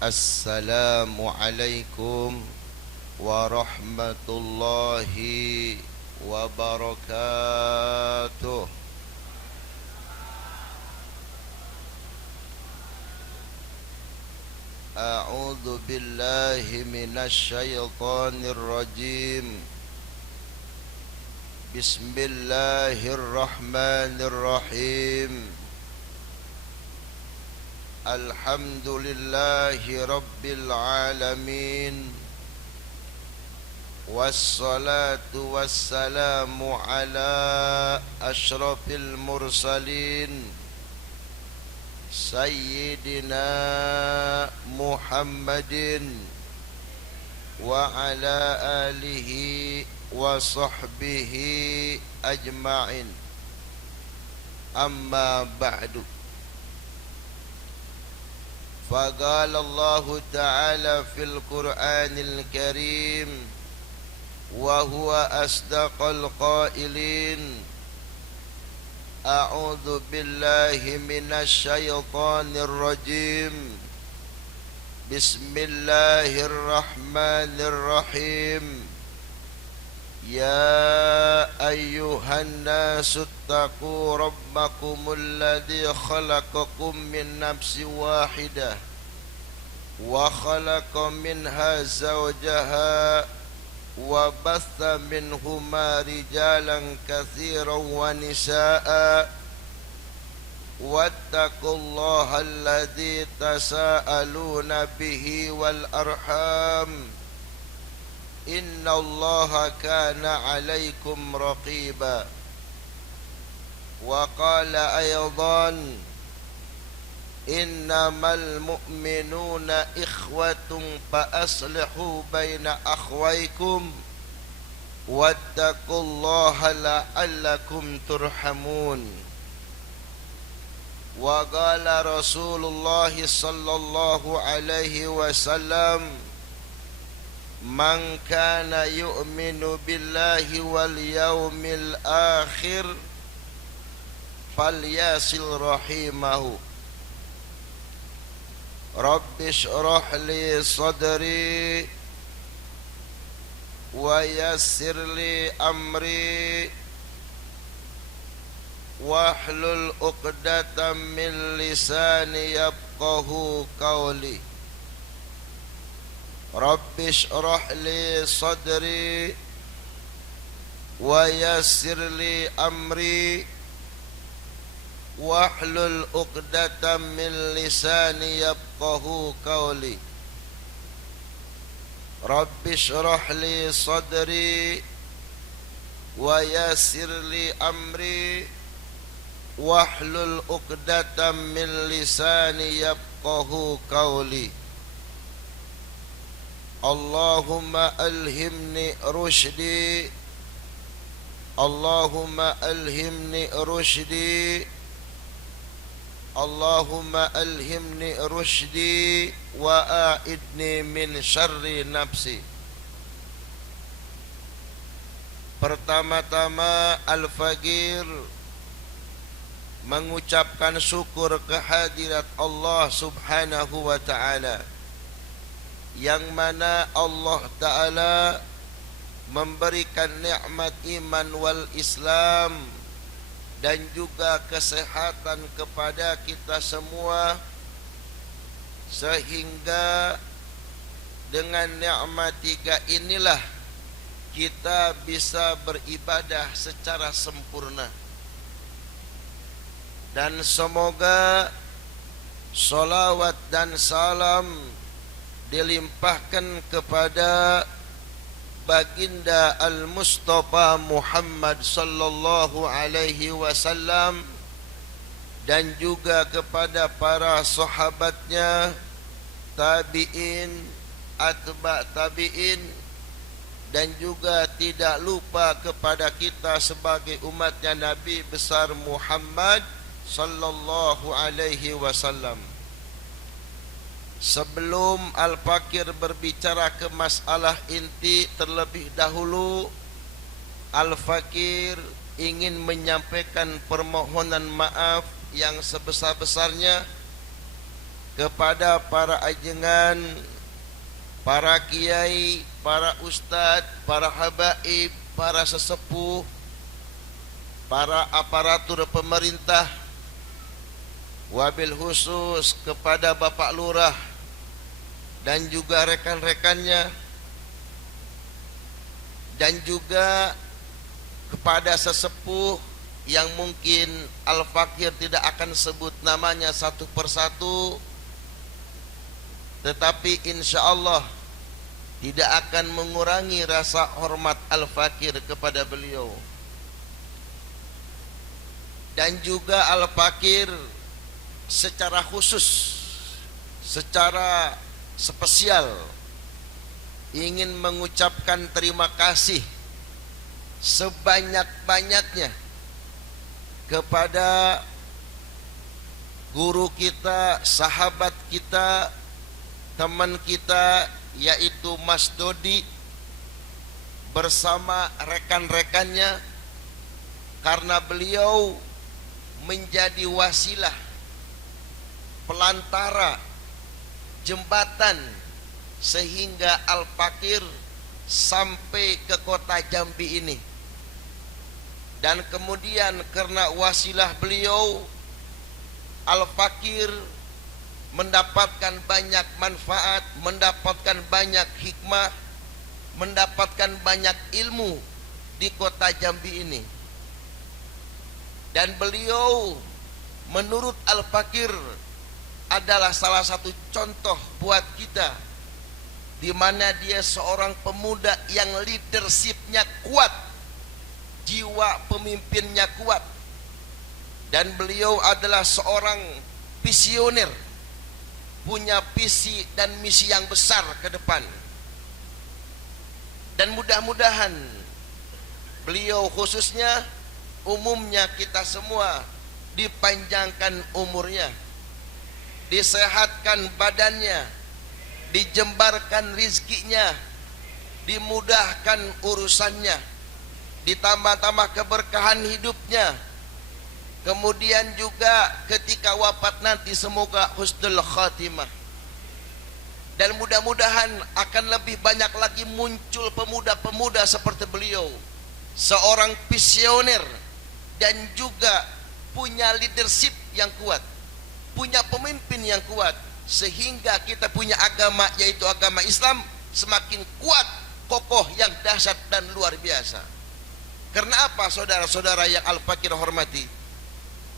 Assalamualaikum warahmatullahi wabarakatuh. A'udzu billahi minasy syaithanir rajim. Bismillahirrahmanirrahim. Alhamdulillahi rabbil alamin. Wassalatu wassalamu ala asyrafil mursalin Sayyidina Muhammadin wa ala alihi wa sahbihi ajma'in. Amma ba'du. فقال الله تعالى في القرآن الكريم وهو أصدق القائلين أعوذ بالله من الشيطان الرجيم بسم الله الرحمن الرحيم يا أيها الناس اتقوا ربكم الذي خلقكم من نفس واحدة وخلق منها زوجها وبث منهما رجالا كثيرا ونساء واتقوا الله الذي تساءلون به والأرحام إن الله كان عليكم رقيبا. وقال أيضا إنما المؤمنون إخوة فأصلحوا بين أخويكم واتقوا الله لعلكم ترحمون. وقال رسول الله صلى الله عليه وسلم من كان يؤمن بالله واليوم الآخر فليصل رحمه. رب اشرح لي صدري ويسر لي أمري واحلل عقدة من لساني يفقه قولي. رب اشرح لي صدري ويسر لي أمري واحلل عقدة من لساني يفقه قولي. رب اشرح لي صدري ويسر لي أمري واحلل عقدة من لساني يفقه قولي. اللهم ألهمني رشدي اللهم ألهمني رشدي اللهم ألهمني رشدي وأعدني من شر نفسي. Pertama-tama Al-Faqir mengucapkan syukur kehadirat Allah Subhanahu wa ta'ala, yang mana Allah Ta'ala memberikan nikmat iman wal Islam dan juga kesehatan kepada kita semua, sehingga dengan nikmat tiga inilah kita bisa beribadah secara sempurna. Dan semoga salawat dan salam dilimpahkan kepada baginda Al-Mustafa Muhammad sallallahu alaihi wasallam dan juga kepada para sahabatnya, tabi'in, atba' tabi'in, dan juga tidak lupa kepada kita sebagai umatnya Nabi besar Muhammad sallallahu alaihi wasallam. Sebelum Al-Faqir berbicara ke masalah inti terlebih dahulu, Al-Faqir ingin menyampaikan permohonan maaf yang sebesar-besarnya kepada para ajengan, para kiai, para ustadz, para habaib, para sesepuh, para aparatur pemerintah, wabil khusus kepada Bapak Lurah dan juga rekan-rekannya, dan juga kepada sesepuh yang mungkin Al-Fakir tidak akan sebut namanya satu persatu, tetapi insya Allah tidak akan mengurangi rasa hormat Al-Fakir kepada beliau. Dan juga Al-Fakir secara khusus, secara spesial ingin mengucapkan terima kasih sebanyak-banyaknya kepada guru kita, sahabat kita, teman kita, yaitu Mas Dodi bersama rekan-rekannya, karena beliau menjadi wasilah, pelantara, jembatan sehingga Al-Fakir sampai ke kota Jambi ini. Dan kemudian karena wasilah beliau, Al-Fakir mendapatkan banyak manfaat, mendapatkan banyak hikmah, mendapatkan banyak ilmu di kota Jambi ini. Dan beliau menurut Al-Fakir adalah salah satu contoh buat kita, di mana dia seorang pemuda yang leadershipnya kuat, jiwa pemimpinnya kuat, dan beliau adalah seorang visioner, punya visi dan misi yang besar ke depan. Dan mudah-mudahan beliau, khususnya umumnya kita semua, dipanjangkan umurnya, disehatkan badannya, dijembarkan rizkinya, dimudahkan urusannya, ditambah-tambah keberkahan hidupnya. Kemudian juga ketika wafat nanti semoga husnul khatimah. Dan mudah-mudahan akan lebih banyak lagi muncul pemuda-pemuda seperti beliau, seorang visioner dan juga punya leadership yang kuat, punya pemimpin yang kuat, sehingga kita punya agama, yaitu agama Islam, semakin kuat, kokoh, yang dahsyat dan luar biasa. Karena apa, saudara-saudara yang Al-Fakir hormati?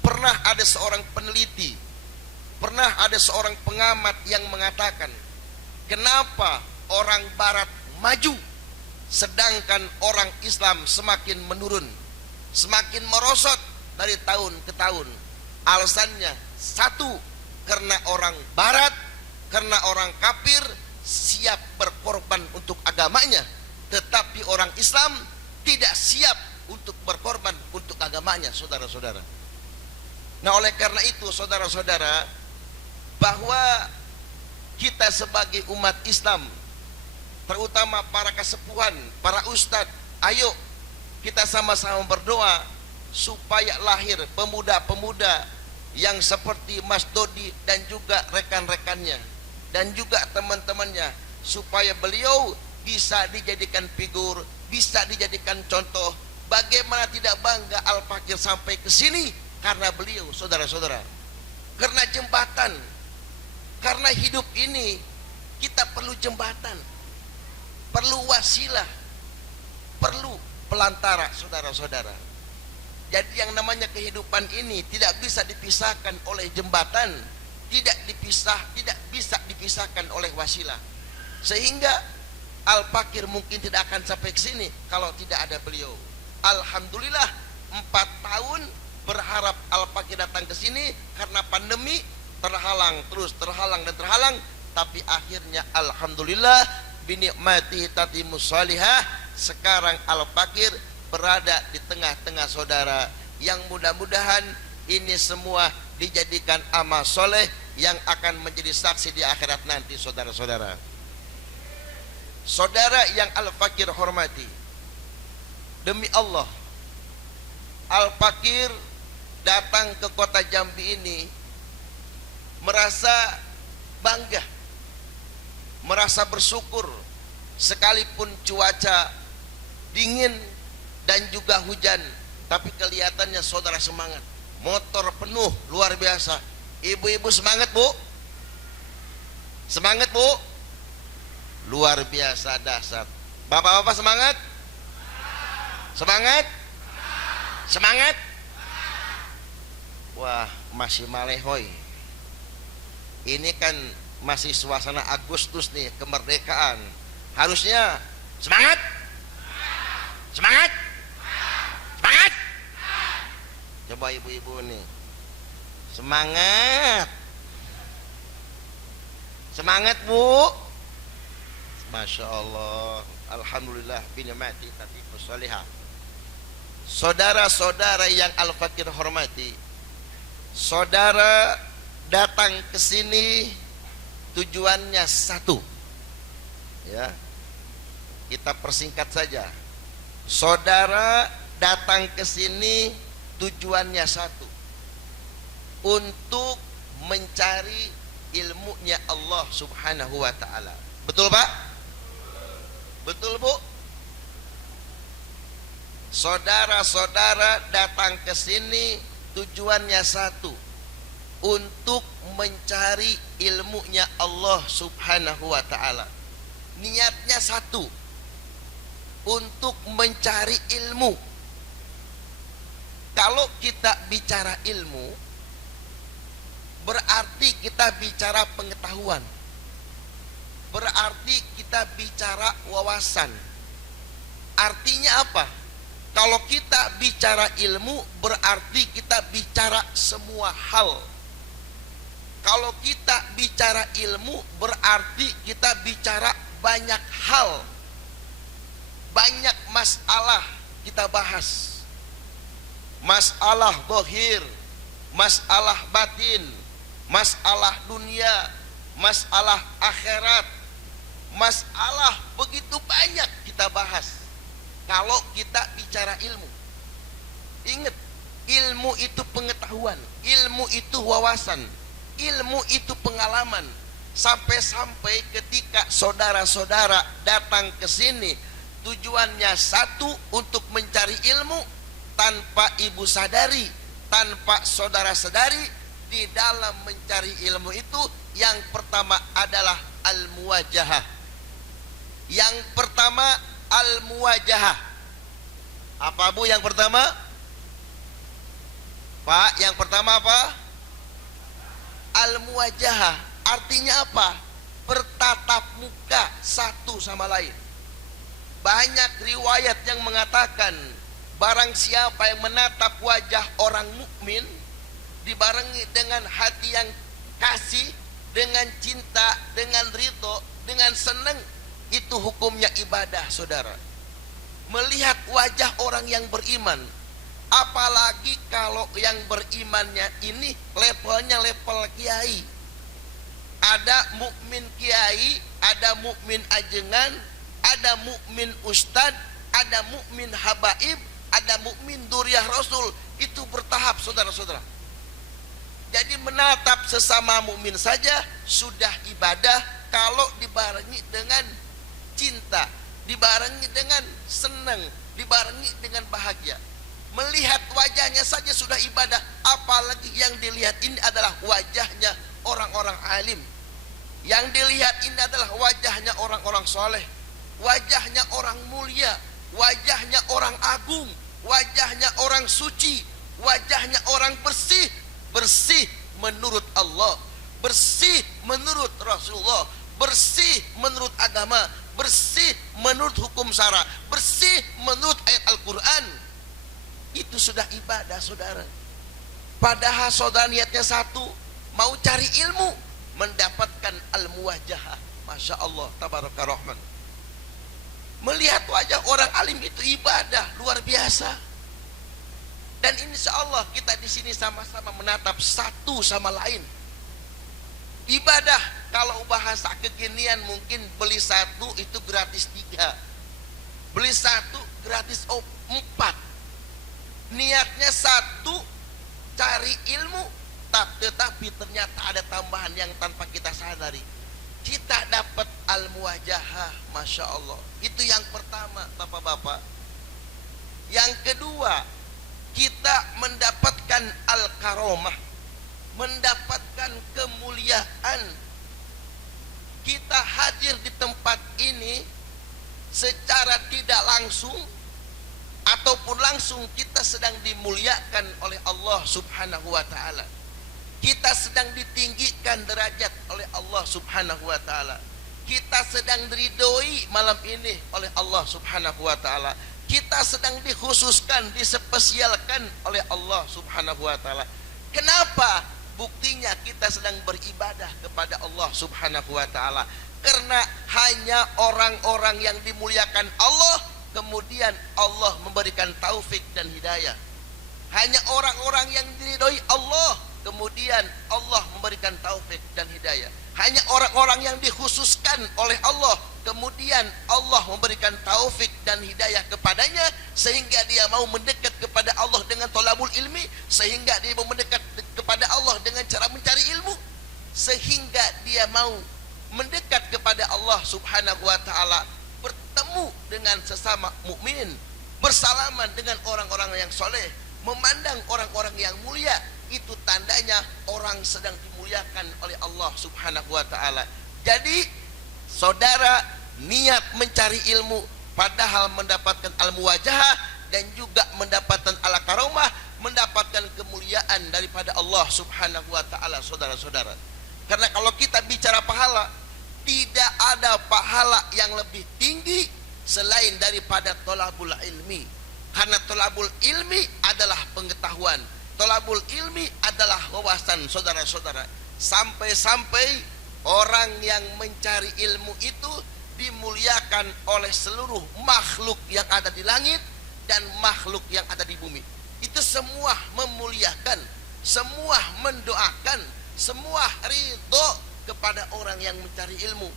Pernah ada seorang peneliti, pernah ada seorang pengamat yang mengatakan, kenapa orang Barat maju sedangkan orang Islam semakin menurun, semakin merosot dari tahun ke tahun? Alasannya satu, karena orang Barat, karena orang kafir siap berkorban untuk agamanya, tetapi orang Islam tidak siap untuk berkorban untuk agamanya, saudara-saudara. Nah, oleh karena itu, saudara-saudara, bahwa kita sebagai umat Islam, terutama para kesepuhan, para ustadz, ayo kita sama-sama berdoa supaya lahir pemuda-pemuda yang seperti Mas Dodi dan juga rekan-rekannya dan juga teman-temannya, supaya beliau bisa dijadikan figur, bisa dijadikan contoh. Bagaimana tidak bangga Al-Fakir sampai ke sini karena beliau, saudara-saudara. Karena jembatan, karena hidup ini kita perlu jembatan, perlu wasilah, perlu pelantara, saudara-saudara. Jadi yang namanya kehidupan ini tidak bisa dipisahkan oleh jembatan, tidak bisa dipisahkan oleh wasilah. Sehingga Al-Fakir mungkin tidak akan sampai ke sini kalau tidak ada beliau. Alhamdulillah 4 tahun berharap Al-Fakir datang ke sini, karena pandemi terhalang, terus terhalang dan terhalang, tapi akhirnya alhamdulillah binikmati tatimus salihah, sekarang Al-Fakir berada di tengah-tengah saudara, yang mudah-mudahan ini semua dijadikan amal soleh yang akan menjadi saksi di akhirat nanti, saudara-saudara. Saudara yang Al-Fakir hormati, demi Allah, Al-Fakir datang ke kota Jambi ini merasa bangga, merasa bersyukur sekalipun cuaca dingin dan juga hujan, tapi kelihatannya saudara semangat. Motor penuh luar biasa. Ibu-ibu semangat bu? Semangat bu? Luar biasa dahsyat. Bapak-bapak semangat? Semangat? Semangat? Wah, masih malehoy. Ini kan masih suasana Agustus nih, kemerdekaan. Harusnya semangat? Semangat? Semangat? Coba ibu-ibu nih, semangat, semangat bu. Masya Allah, alhamdulillah binikmati tatifus salihah. Saudara-saudara yang al-fakir hormati, saudara datang ke sini tujuannya satu, ya, kita persingkat saja. Saudara datang ke sini tujuannya satu, untuk mencari ilmunya Allah subhanahu wa ta'ala. Betul pak? Betul bu? Saudara-saudara datang ke sini tujuannya satu, untuk mencari ilmunya Allah subhanahu wa ta'ala. Niatnya satu, untuk mencari ilmu. Kalau kita bicara ilmu, berarti kita bicara pengetahuan, berarti kita bicara wawasan. Artinya apa? Kalau kita bicara ilmu, berarti kita bicara semua hal. Kalau kita bicara ilmu, berarti kita bicara banyak hal, banyak masalah kita bahas. Masalah zahir, masalah batin, masalah dunia, masalah akhirat, masalah begitu banyak kita bahas kalau kita bicara ilmu. Ingat, ilmu itu pengetahuan, ilmu itu wawasan, ilmu itu pengalaman. Sampai-sampai ketika saudara-saudara datang ke sini tujuannya satu, untuk mencari ilmu. Tanpa ibu sadari, tanpa saudara sadari, di dalam mencari ilmu itu yang pertama adalah al-muwajahah. Yang pertama al-muwajahah. Apa bu yang pertama? Pak, yang pertama apa? Al-muwajahah. Artinya apa? Bertatap muka satu sama lain. Banyak riwayat yang mengatakan, barang siapa yang menatap wajah orang mukmin dibarengi dengan hati yang kasih, dengan cinta, dengan ridho, dengan senang, itu hukumnya ibadah saudara. Melihat wajah orang yang beriman, apalagi kalau yang berimannya ini levelnya level kiai. Ada mukmin kiai, ada mukmin ajengan, ada mukmin ustad, ada mukmin habaib, ada mukmin duriah Rasul. Itu bertahap saudara-saudara. Jadi menatap sesama mukmin saja sudah ibadah kalau dibarengi dengan cinta, dibarengi dengan senang, dibarengi dengan bahagia. Melihat wajahnya saja sudah ibadah, apalagi yang dilihat ini adalah wajahnya orang-orang alim. Yang dilihat ini adalah wajahnya orang-orang soleh, wajahnya orang mulia, wajahnya orang agung, wajahnya orang suci, wajahnya orang bersih. Bersih menurut Allah, bersih menurut Rasulullah, bersih menurut agama, bersih menurut hukum syara, bersih menurut ayat Al-Quran. Itu sudah ibadah saudara. Padahal saudara niatnya satu, mau cari ilmu, mendapatkan al-muwajahah. Masya Allah, tabaraka rahman. Melihat wajah orang alim itu ibadah luar biasa. Dan insya Allah kita di sini sama-sama menatap satu sama lain. Ibadah, kalau bahasa kekinian mungkin beli satu itu gratis 3, beli satu gratis 4. Niatnya satu, cari ilmu. tetapi ternyata ada tambahan yang tanpa kita sadari. Kita dapat al-muwajahah, Masya Allah. Itu yang pertama, Bapak-bapak. Yang kedua, kita mendapatkan al-karomah, mendapatkan kemuliaan. Kita hadir di tempat ini secara tidak langsung ataupun langsung, kita sedang dimuliakan oleh Allah Subhanahu wa ta'ala. Kita sedang ditinggikan derajat oleh Allah Subhanahu wa ta'ala. Kita sedang diridhoi malam ini oleh Allah Subhanahu wa ta'ala. Kita sedang dikhususkan, dispesialkan oleh Allah Subhanahu wa ta'ala. Kenapa? Buktinya kita sedang beribadah kepada Allah Subhanahu wa ta'ala. Karena hanya orang-orang yang dimuliakan Allah, kemudian Allah memberikan taufik dan hidayah. Hanya orang-orang yang diridhoi Allah, kemudian Allah memberikan taufik dan hidayah. Hanya orang-orang yang dikhususkan oleh Allah, kemudian Allah memberikan taufik dan hidayah kepadanya, sehingga dia mau mendekat kepada Allah dengan thalabul ilmi, sehingga dia mau mendekat kepada Allah dengan cara mencari ilmu, sehingga dia mau mendekat kepada Allah Subhanahu wa ta'ala, bertemu dengan sesama mukmin, bersalaman dengan orang-orang yang soleh, memandang orang-orang yang mulia. Itu tandanya orang sedang dimuliakan oleh Allah Subhanahu wa ta'ala. Jadi saudara, niat mencari ilmu padahal mendapatkan al-muwajahah dan juga mendapatkan al-karomah, mendapatkan kemuliaan daripada Allah Subhanahu wa ta'ala, saudara-saudara. Karena kalau kita bicara pahala, tidak ada pahala yang lebih tinggi selain daripada thalabul ilmi. Karena thalabul ilmi adalah pengetahuan, thalabul ilmi adalah wawasan, saudara-saudara. Sampai-sampai orang yang mencari ilmu itu dimuliakan oleh seluruh makhluk yang ada di langit dan makhluk yang ada di bumi. Itu semua memuliakan, semua mendoakan, semua ridho kepada orang yang mencari ilmu.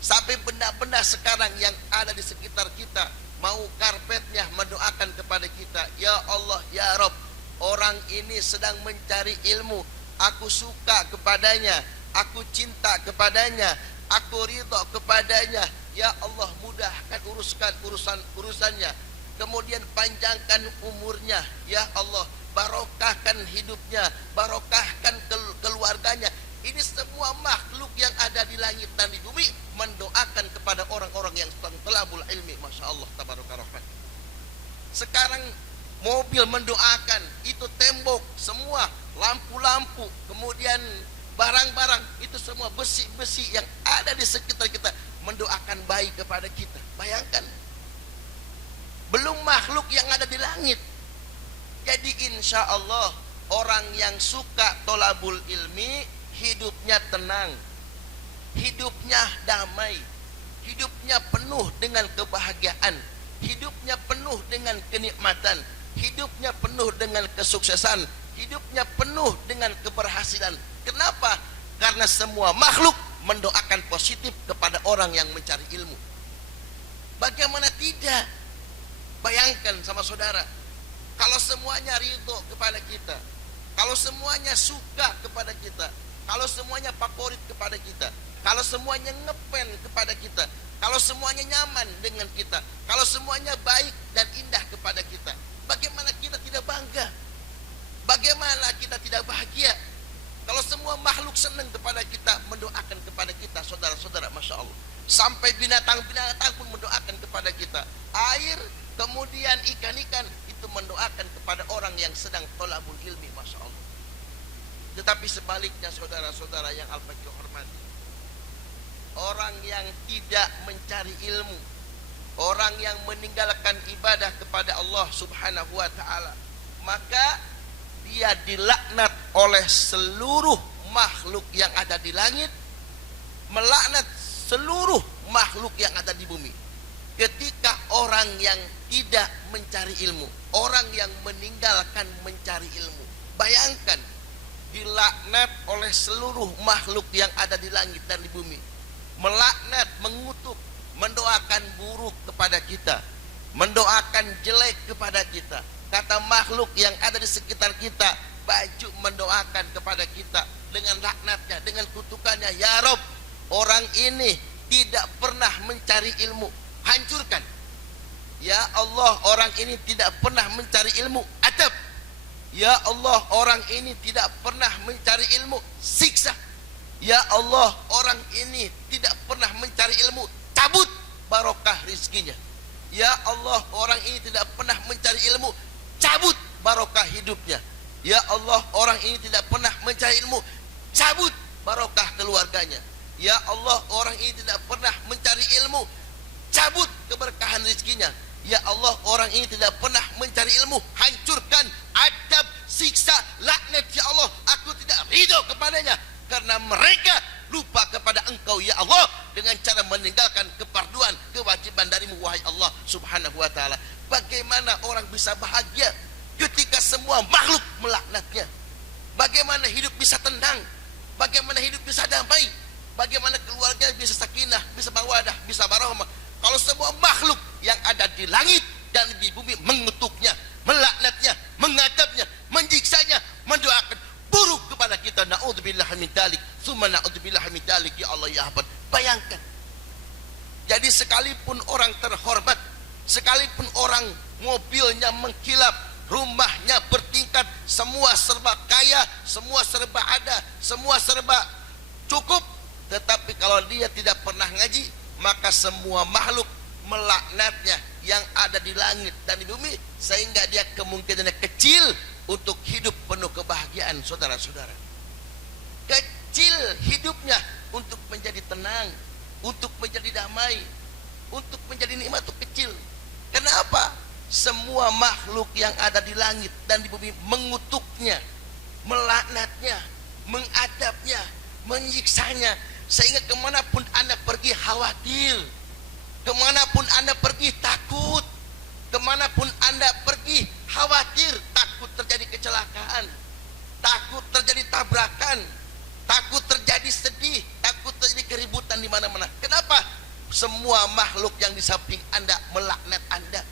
Sampai benda-benda sekarang yang ada di sekitar kita, mau karpetnya mendoakan kepada kita, ya Allah, ya Rabb, orang ini sedang mencari ilmu, aku suka kepadanya, aku cinta kepadanya, aku ridho kepadanya, ya Allah, mudahkan urusannya, kemudian panjangkan umurnya, ya Allah, barokahkan hidupnya, barokahkan keluarganya. Ini semua makhluk yang ada di langit dan di bumi mendoakan kepada orang-orang yang sedang thalabul ilmi. Masya Allah, tabaraka rahman. Sekarang mobil mendoakan, itu tembok semua, lampu-lampu, kemudian barang-barang, itu semua besi-besi yang ada di sekitar kita mendoakan baik kepada kita. Bayangkan, belum makhluk yang ada di langit. Jadi insya Allah orang yang suka thalabul ilmi, hidupnya tenang, hidupnya damai, hidupnya penuh dengan kebahagiaan, hidupnya penuh dengan kenikmatan, hidupnya penuh dengan kesuksesan, hidupnya penuh dengan keberhasilan. Kenapa? Karena semua makhluk mendoakan positif kepada orang yang mencari ilmu. Bagaimana tidak? Bayangkan sama saudara, kalau semuanya ridho kepada kita, kalau semuanya suka kepada kita, kalau semuanya favorit kepada kita, kalau semuanya ngepen kepada kita, kalau semuanya nyaman dengan kita, kalau semuanya baik dan indah kepada kita, bagaimana kita tidak bangga? Bagaimana kita tidak bahagia? Kalau semua makhluk senang kepada kita, mendoakan kepada kita, saudara-saudara, Masya Allah. Sampai binatang-binatang pun mendoakan kepada kita. Air, kemudian ikan-ikan, itu mendoakan kepada orang yang sedang thalabul ilmi, Masya Allah. Tetapi sebaliknya, saudara-saudara yang al-fakir hormati, orang yang tidak mencari ilmu, orang yang meninggalkan ibadah kepada Allah Subhanahu wa ta'ala, maka dia dilaknat oleh seluruh makhluk yang ada di langit, melaknat seluruh makhluk yang ada di bumi. Ketika orang yang tidak mencari ilmu, orang yang meninggalkan mencari ilmu, bayangkan, dilaknat oleh seluruh makhluk yang ada di langit dan di bumi, melaknat, mengutuk, mendoakan buruk kepada kita, mendoakan jelek kepada kita. Kata makhluk yang ada di sekitar kita, baju mendoakan kepada kita dengan laknatnya, dengan kutukannya. Ya Rob, orang ini tidak pernah mencari ilmu, hancurkan. Ya Allah, orang ini tidak pernah mencari ilmu, adab. Ya Allah, orang ini tidak pernah mencari ilmu, siksa. Ya Allah, orang ini tidak pernah mencari ilmu, cabut barokah rizkinya. Ya Allah, orang ini tidak pernah mencari ilmu, cabut barokah hidupnya. Ya Allah, orang ini tidak pernah mencari ilmu, cabut barokah keluarganya. Ya Allah, orang ini tidak pernah mencari ilmu, cabut keberkahan rizkinya. Ya Allah, orang ini tidak pernah mencari ilmu, hancurkan, adab, siksa, laknat. Ya Allah, aku tidak ridho kepadanya, karena mereka lupa kepada Engkau ya Allah, dengan cara meninggalkan keparduan, kewajiban darimu wahai Allah subhanahu wa ta'ala. Bagaimana orang bisa bahagia ketika semua makhluk melaknatnya? Bagaimana hidup bisa tenang? Bagaimana hidup bisa damai? Bagaimana keluarga bisa sakinah, bisa mawadah, bisa warahmah, kalau semua makhluk yang ada di langit dan di bumi mengutuknya, melaknatnya, mengadabnya, menjiksanya, mendoakan buruk kepada kita? Na'udzubillah min dzalik, tsumma na'udzubillah min dzalik ya Allah ya Ahmad. Bayangkan. Jadi sekalipun orang terhormat, sekalipun orang mobilnya mengkilap, rumahnya bertingkat, semua serba kaya, semua serba ada, semua serba cukup, tetapi kalau dia tidak pernah ngaji, maka semua makhluk melaknatnya yang ada di langit dan di bumi, sehingga dia kemungkinannya kecil untuk hidup penuh kebahagiaan. Saudara-saudara, kecil hidupnya untuk menjadi tenang, untuk menjadi damai, untuk menjadi nikmat itu kecil. Kenapa? Semua makhluk yang ada di langit dan di bumi mengutuknya, melaknatnya, mengadabnya, menyiksanya, sehingga kemanapun Anda pergi khawatir, kemanapun Anda pergi takut, kemanapun Anda pergi khawatir, takut terjadi kecelakaan, takut terjadi tabrakan, takut terjadi sedih, takut terjadi keributan di mana-mana. Kenapa? Semua makhluk yang di samping Anda melaknat Anda,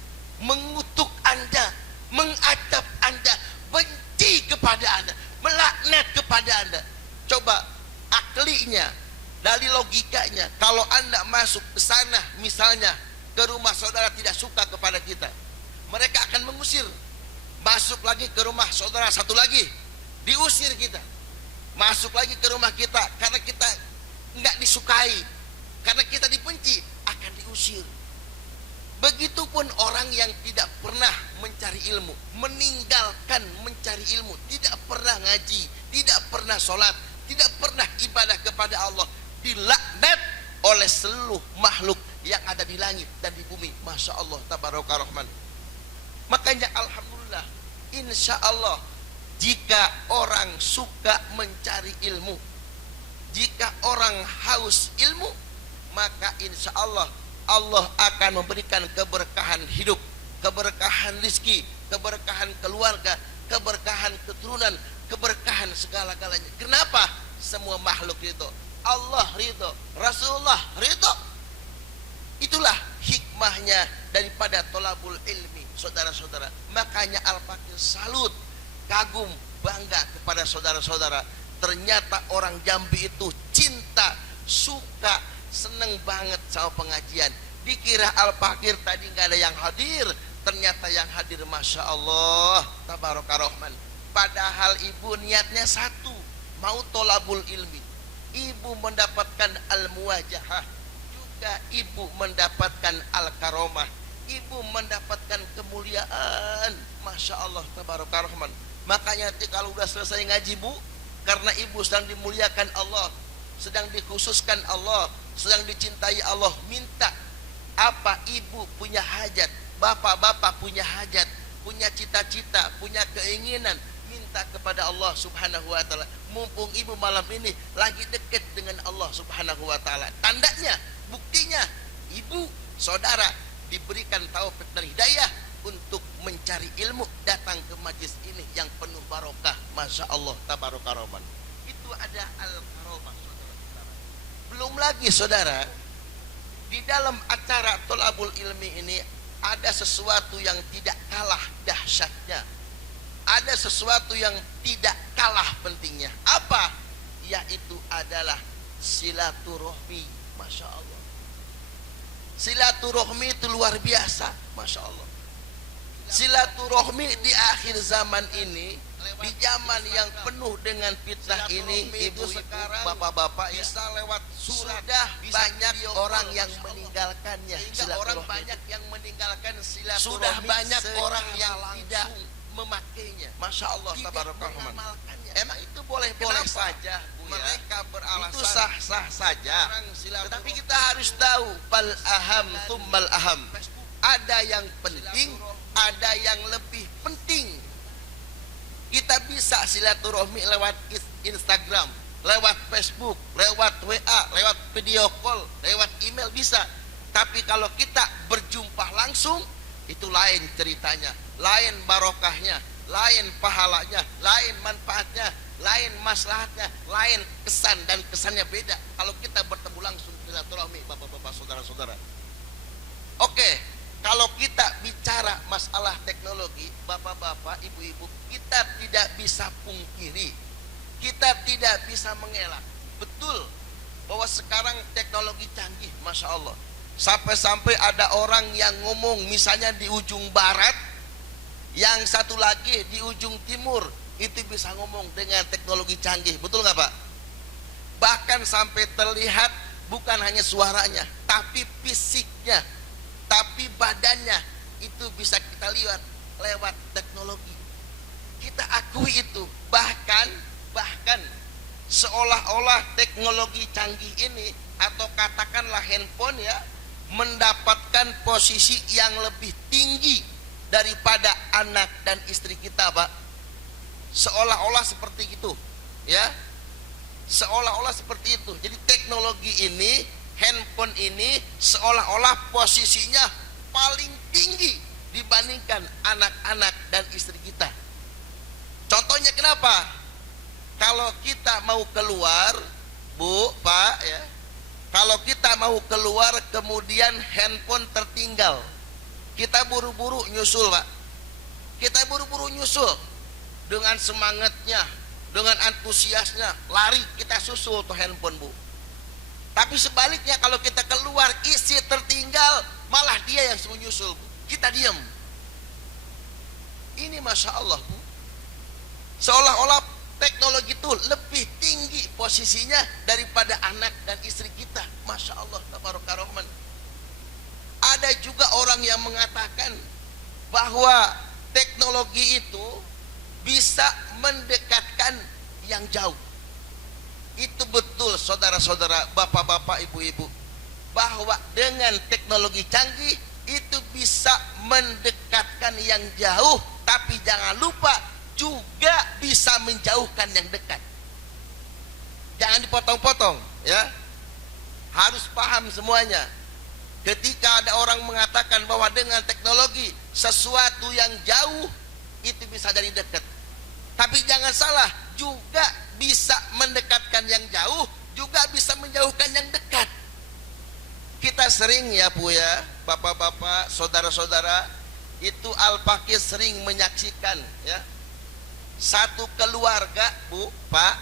mengutuk Anda, mengadab Anda, benci kepada Anda, melaknat kepada Anda. Coba aklinya, dari logikanya, kalau Anda masuk ke sana, misalnya ke rumah saudara tidak suka kepada kita, mereka akan mengusir. Masuk lagi ke rumah saudara satu lagi, diusir kita. Masuk lagi ke rumah kita karena kita nggak disukai, karena kita dibenci, akan diusir. Begitupun orang yang tidak pernah mencari ilmu, meninggalkan mencari ilmu, tidak pernah ngaji, tidak pernah sholat, tidak pernah ibadah kepada Allah, dilaknat oleh seluruh makhluk yang ada di langit dan di bumi. Masya Allah, tabaraka rahman. Makanya alhamdulillah, insya Allah, jika orang suka mencari ilmu, jika orang haus ilmu, maka insya Allah Allah akan memberikan keberkahan hidup, keberkahan rizki, keberkahan keluarga, keberkahan keturunan, keberkahan segala-galanya. Kenapa? Semua makhluk itu Allah ridho, Rasulullah ridho. Itulah hikmahnya daripada tolabul ilmi, saudara-saudara. Makanya Al-Fakir salut, kagum, bangga kepada saudara-saudara. Ternyata orang Jambi itu cinta, suka, seneng banget sama pengajian. Dikira Al-Fakir tadi nggak ada yang hadir, ternyata yang hadir Masya Allah, tabaraka rahman. Padahal ibu niatnya satu, mau tolabul ilmi. Ibu mendapatkan al-muwajahah, juga ibu mendapatkan al-karomah, ibu mendapatkan kemuliaan. Masya Allah, tabaraka rahman. Makanya kalau udah selesai ngaji bu, karena ibu sedang dimuliakan Allah, sedang dikhususkan Allah, sedang dicintai Allah, minta apa ibu punya hajat, bapak-bapak punya hajat, punya cita-cita, punya keinginan, minta kepada Allah subhanahu wa ta'ala. Mumpung ibu malam ini lagi dekat dengan Allah subhanahu wa ta'ala. Tandanya, buktinya, ibu, saudara diberikan taufik dan hidayah untuk mencari ilmu, datang ke majlis ini yang penuh barokah. Masya Allah, tabaraka rahman. Itu ada al-karomah, saudara-saudara. Belum lagi saudara, di dalam acara tolabul ilmi ini ada sesuatu yang tidak kalah dahsyatnya, ada sesuatu yang tidak kalah pentingnya. Apa? Yaitu adalah silaturahmi. Masya Allah. Silaturahmi itu luar biasa. Masya Allah. Silaturahmi di akhir zaman ini, di zaman yang penuh dengan fitnah ini, ibu-ibu, bapak-bapak, bisa lewat sudah banyak orang yang meninggalkannya. Orang banyak yang meninggalkan silaturahmi. Sudah banyak orang yang tidak memakainya. Masya Allah, tabarakallah. Emang itu boleh-boleh saja. Mereka beralasan itu sah-sah saja. Tetapi kita harus tahu, bal aham tsummal aham. Ada yang penting, ada yang lebih penting. Kita bisa silaturahmi lewat Instagram, lewat Facebook, lewat WA, lewat video call, lewat email bisa. Tapi kalau kita berjumpa langsung, itu lain ceritanya, lain barokahnya, lain pahalanya, lain manfaatnya, lain maslahatnya, lain kesan dan kesannya beda. Kalau kita bertemu langsung silaturahmi, bapak-bapak, saudara-saudara. Oke. Kalau kita bicara masalah teknologi, bapak-bapak, ibu-ibu, kita tidak bisa pungkiri, kita tidak bisa mengelak. Betul bahwa sekarang teknologi canggih, Masya Allah. Sampai-sampai ada orang yang ngomong, misalnya di ujung barat, yang satu lagi di ujung timur, itu bisa ngomong dengan teknologi canggih. Betul nggak Pak? Bahkan sampai terlihat bukan hanya suaranya, tapi fisiknya, tapi badannya itu bisa kita lihat lewat teknologi. Kita akui itu. Bahkan seolah-olah teknologi canggih ini, atau katakanlah handphone ya, mendapatkan posisi yang lebih tinggi daripada anak dan istri kita, Pak. Seolah-olah seperti itu, ya. Seolah-olah seperti itu. Jadi teknologi ini, handphone ini seolah-olah posisinya paling tinggi dibandingkan anak-anak dan istri kita. Contohnya kenapa? Kalau kita mau keluar, Bu, Pak, ya. Kalau kita mau keluar kemudian handphone tertinggal, kita buru-buru nyusul, Pak. Kita buru-buru nyusul dengan semangatnya, dengan antusiasnya, lari kita susul tuh handphone, Bu. Tapi sebaliknya kalau kita keluar isi tertinggal, malah dia yang suruh nyusul, Bu. Kita diam. Ini Masya Allah, Bu. Seolah-olah teknologi itu lebih tinggi posisinya daripada anak dan istri kita. Masya Allah, tabaraka rahman. Ada juga orang yang mengatakan bahwa teknologi itu bisa mendekatkan yang jauh. Itu betul, saudara-saudara, bapak-bapak, ibu-ibu, bahwa dengan teknologi canggih itu bisa mendekatkan yang jauh, tapi jangan lupa juga bisa menjauhkan yang dekat. Jangan dipotong-potong, ya. Harus paham semuanya. Ketika ada orang mengatakan bahwa dengan teknologi sesuatu yang jauh itu bisa jadi dekat, tapi jangan salah, juga bisa mendekatkan yang jauh, juga bisa menjauhkan yang dekat. Kita sering ya, Bu, ya, bapak-bapak, saudara-saudara, itu Al-Fakih sering menyaksikan, ya, satu keluarga, Bu, Pak,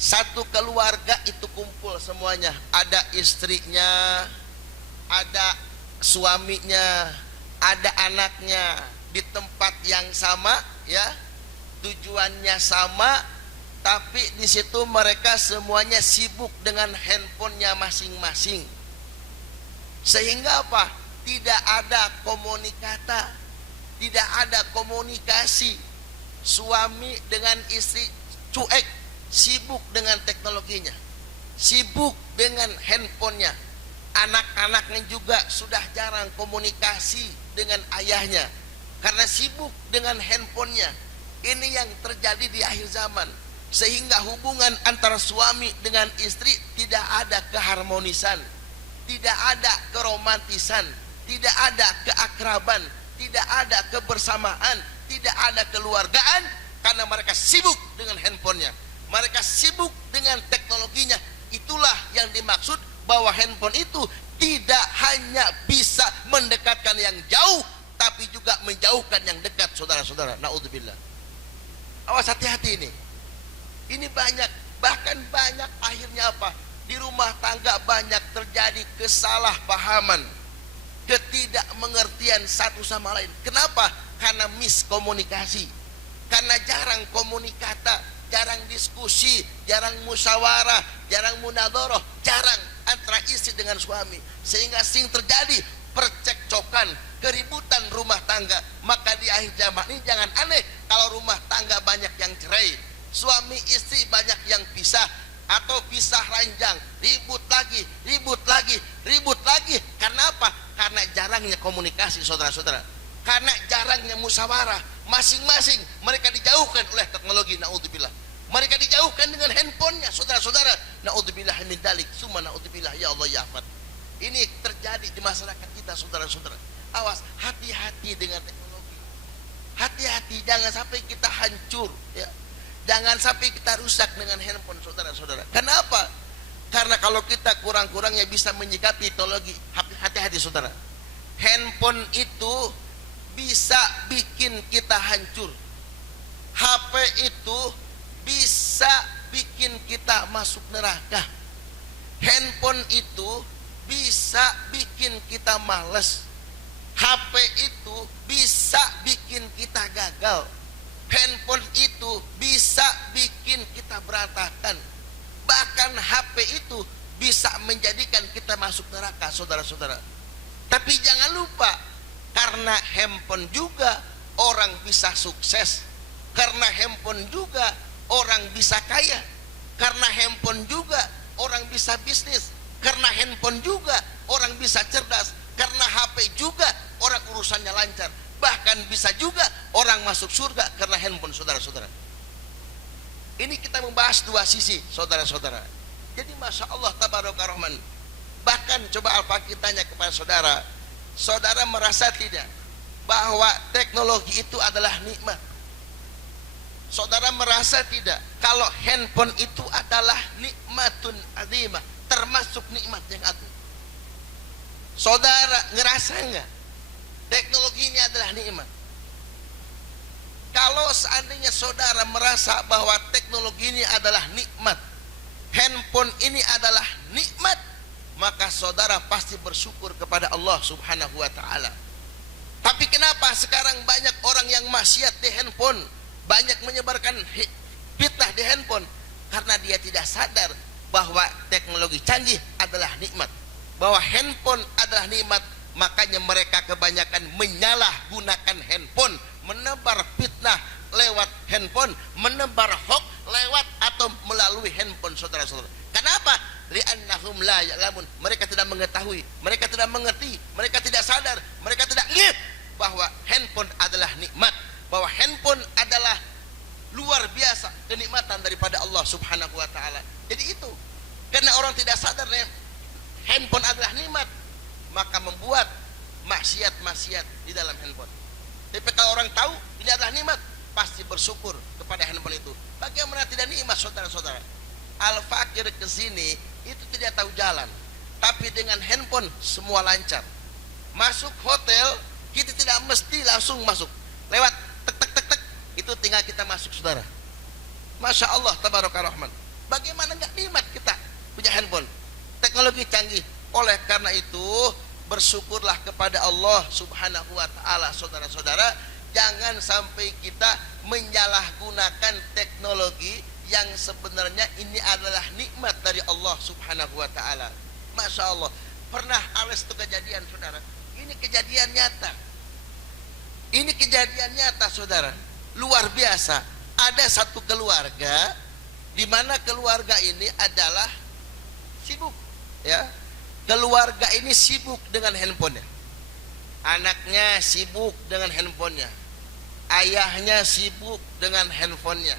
satu keluarga itu kumpul semuanya, ada istrinya, ada suaminya, ada anaknya, di tempat yang sama, ya, tujuannya sama, tapi di situ mereka semuanya sibuk dengan handphonenya masing-masing. Sehingga apa? Tidak ada komunikata, tidak ada komunikasi. Suami dengan istri cuek, sibuk dengan teknologinya, sibuk dengan handphonenya. Anak-anaknya juga sudah jarang komunikasi dengan ayahnya karena sibuk dengan handphonenya. Ini yang terjadi di akhir zaman, sehingga hubungan antara suami dengan istri tidak ada keharmonisan, tidak ada keromantisan, tidak ada keakraban, tidak ada kebersamaan, tidak ada keluargaan, karena mereka sibuk dengan handphonenya, mereka sibuk dengan teknologinya. Itulah yang dimaksud bahwa handphone itu tidak hanya bisa mendekatkan yang jauh, tapi juga menjauhkan yang dekat, saudara-saudara. Naudzubillah. Awas, hati-hati ini. Ini banyak, bahkan banyak akhirnya apa? Di rumah tangga banyak terjadi kesalahpahaman, ketidakmengertian satu sama lain. Kenapa? Karena miskomunikasi. Karena jarang komunikata, jarang diskusi, jarang musyawarah, jarang munadharah, jarang antara istri dengan suami. Sehingga sering terjadi percekcokan, keributan rumah tangga. Maka di akhir zaman ini jangan aneh kalau rumah tangga banyak yang cerai, suami istri banyak yang pisah, atau pisah ranjang, ribut lagi, ribut lagi, ribut lagi. Karena apa? Karena jarangnya komunikasi, saudara-saudara. Karena jarangnya musyawarah. Masing-masing mereka dijauhkan oleh teknologi, naudzubillah. Mereka dijauhkan dengan handphonenya, saudara-saudara. Naudzubillah min dzalik, summa naudzubillah, ya Allah ya Ahmad. Ini terjadi di masyarakat kita, saudara-saudara. Awas, hati-hati dengan teknologi. Hati-hati, jangan sampai kita hancur, ya. Jangan sampai kita rusak dengan handphone, saudara-saudara. Kenapa? Karena kalau kita kurang-kurangnya bisa menyikapi teknologi, hati-hati saudara. Handphone itu bisa bikin kita hancur. HP itu bisa bikin kita masuk neraka. Handphone itu bisa bikin kita malas. HP itu bisa bikin kita gagal. Handphone itu bisa bikin kita berantakan. Bahkan HP itu bisa menjadikan kita masuk neraka, saudara-saudara. Tapi jangan lupa, karena handphone juga orang bisa sukses. Karena handphone juga orang bisa kaya. Karena handphone juga orang bisa bisnis. Karena handphone juga orang bisa cerdas. Karena HP juga orang urusannya lancar. Bahkan bisa juga orang masuk surga karena handphone, saudara-saudara. Ini kita membahas dua sisi, saudara-saudara. Jadi Masya Allah tabaraka rahman. Bahkan coba Al-Fakir tanya kepada saudara, saudara merasa tidak bahwa teknologi itu adalah nikmat? Saudara merasa tidak kalau handphone itu adalah nikmatun azimah, termasuk nikmat yang agung? Saudara ngerasa enggak teknologi ini adalah nikmat? Kalau seandainya saudara merasa bahwa teknologi ini adalah nikmat, handphone ini adalah nikmat, maka saudara pasti bersyukur kepada Allah Subhanahu wa ta'ala. Tapi kenapa sekarang banyak orang yang maksiat di handphone, banyak menyebarkan fitnah di handphone? Karena dia tidak sadar bahwa teknologi canggih adalah nikmat, bahwa handphone adalah nikmat. Makanya mereka kebanyakan menyalahgunakan handphone, menebar fitnah lewat handphone, menebar hoax lewat atau melalui handphone, saudara-saudara. Kenapa? Li'annahum la ya'lamun. Mereka tidak mengetahui, mereka tidak mengerti, mereka tidak sadar, mereka tidak ingat bahwa handphone adalah nikmat, bahwa handphone adalah luar biasa kenikmatan daripada Allah Subhanahu wa ta'ala. Jadi itu, karena orang tidak sadar handphone adalah nikmat, maka membuat maksiat-maksiat di dalam handphone. Tapi kalau orang tahu ini adalah nikmat, pasti bersyukur kepada handphone itu. Bagaimana tidak nikmat, saudara-saudara? Al-Fakir kesini itu tidak tahu jalan, tapi dengan handphone semua lancar. Masuk hotel kita tidak mesti langsung masuk, lewat tek tek tek tek, itu tinggal kita masuk, saudara. Masya Allah tabaraka rahman. Bagaimana nggak nikmat kita punya handphone, teknologi canggih? Oleh karena itu bersyukurlah kepada Allah Subhanahu wa ta'ala, saudara-saudara. Jangan sampai kita menyalahgunakan teknologi yang sebenarnya ini adalah nikmat dari Allah Subhanahu wa ta'ala. Masya Allah. Pernah alas itu kejadian, saudara. Ini kejadian nyata. Ini kejadian nyata, saudara. Luar biasa. Ada satu keluarga di mana keluarga ini adalah sibuk, ya. Keluarga ini sibuk dengan handphonenya. Anaknya sibuk dengan handphonenya. Ayahnya sibuk dengan handphonenya.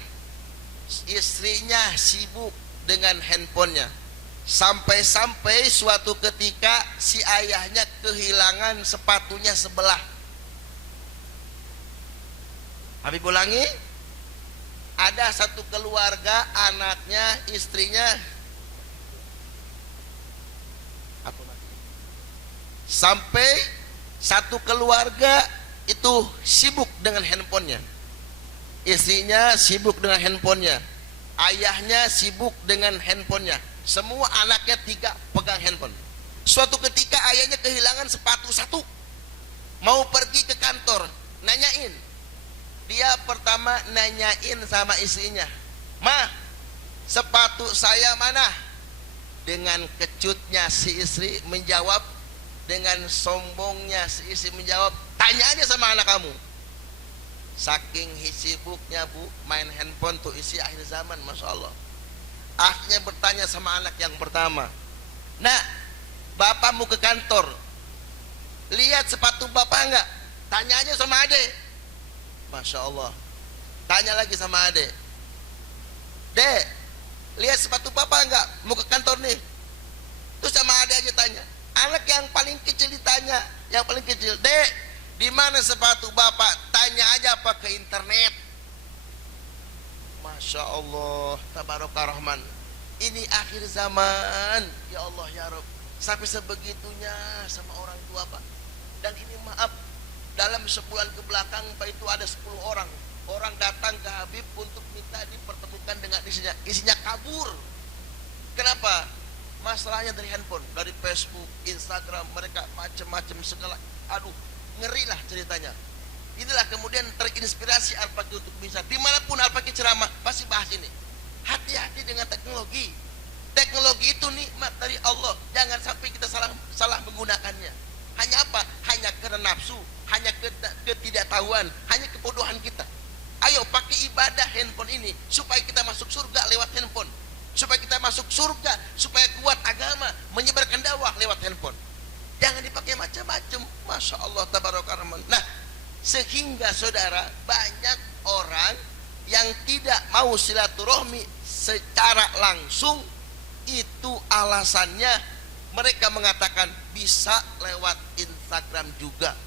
Istrinya sibuk dengan handphonenya. Sampai-sampai suatu ketika si ayahnya kehilangan sepatunya sebelah. Habib ulangi, ada satu keluarga, anaknya, istrinya, sampai satu keluarga itu sibuk dengan handphonenya. istrinya sibuk dengan handphonenya, ayahnya sibuk dengan handphonenya, semua anaknya 3 pegang handphone. Suatu ketika ayahnya kehilangan sepatu satu, mau pergi ke kantor, nanyain. Dia pertama nanyain sama istrinya, "Ma, sepatu saya mana?" Dengan kecutnya si istri menjawab, dengan sombongnya si istri menjawab, "Tanya aja sama anak kamu." Saking sibuknya bu main handphone tuh isi akhir zaman, masya Allah. Akhirnya bertanya sama anak yang pertama, "Nak, bapak mau ke kantor, lihat sepatu bapak enggak?" Tanya aja sama adek. Masya Allah. Tanya lagi sama adek, "Dek, lihat sepatu bapak enggak? Mau ke kantor nih." Terus sama adek aja tanya. Anak yang paling kecil ditanya, yang paling kecil, "Dek, di mana sepatu bapak?" Tanya aja apa ke internet. Masya Allah, tabaraka rahman. Ini akhir zaman, ya Allah ya Rabb. Sampai sebegitunya sama orang tua pak. Dan ini maaf, dalam sebulan ke belakang pak, itu ada 10 orang datang ke Habib untuk minta dipertemukan dengan isinya. Isinya kabur. Kenapa? Masalahnya dari handphone, dari Facebook, Instagram, mereka macam-macam segala. Aduh, ngeri lah ceritanya. Inilah kemudian terinspirasi Al-Fakih untuk bisa, dimanapun Al-Fakih ceramah pasti bahas ini. Hati-hati dengan teknologi. Teknologi itu nikmat dari Allah. Jangan sampai kita salah menggunakannya. Hanya apa? Hanya karena nafsu, hanya ketidaktahuan, hanya kebodohan kita. Ayo pakai ibadah handphone ini supaya kita masuk surga lewat handphone. Supaya kita masuk surga, supaya kuat agama, menyebarkan dakwah lewat handphone. Jangan dipakai macam-macam. Masya Allah tabaraka rahman. Nah, sehingga saudara, banyak orang yang tidak mau silaturahmi secara langsung. Itu alasannya mereka mengatakan bisa lewat Instagram juga,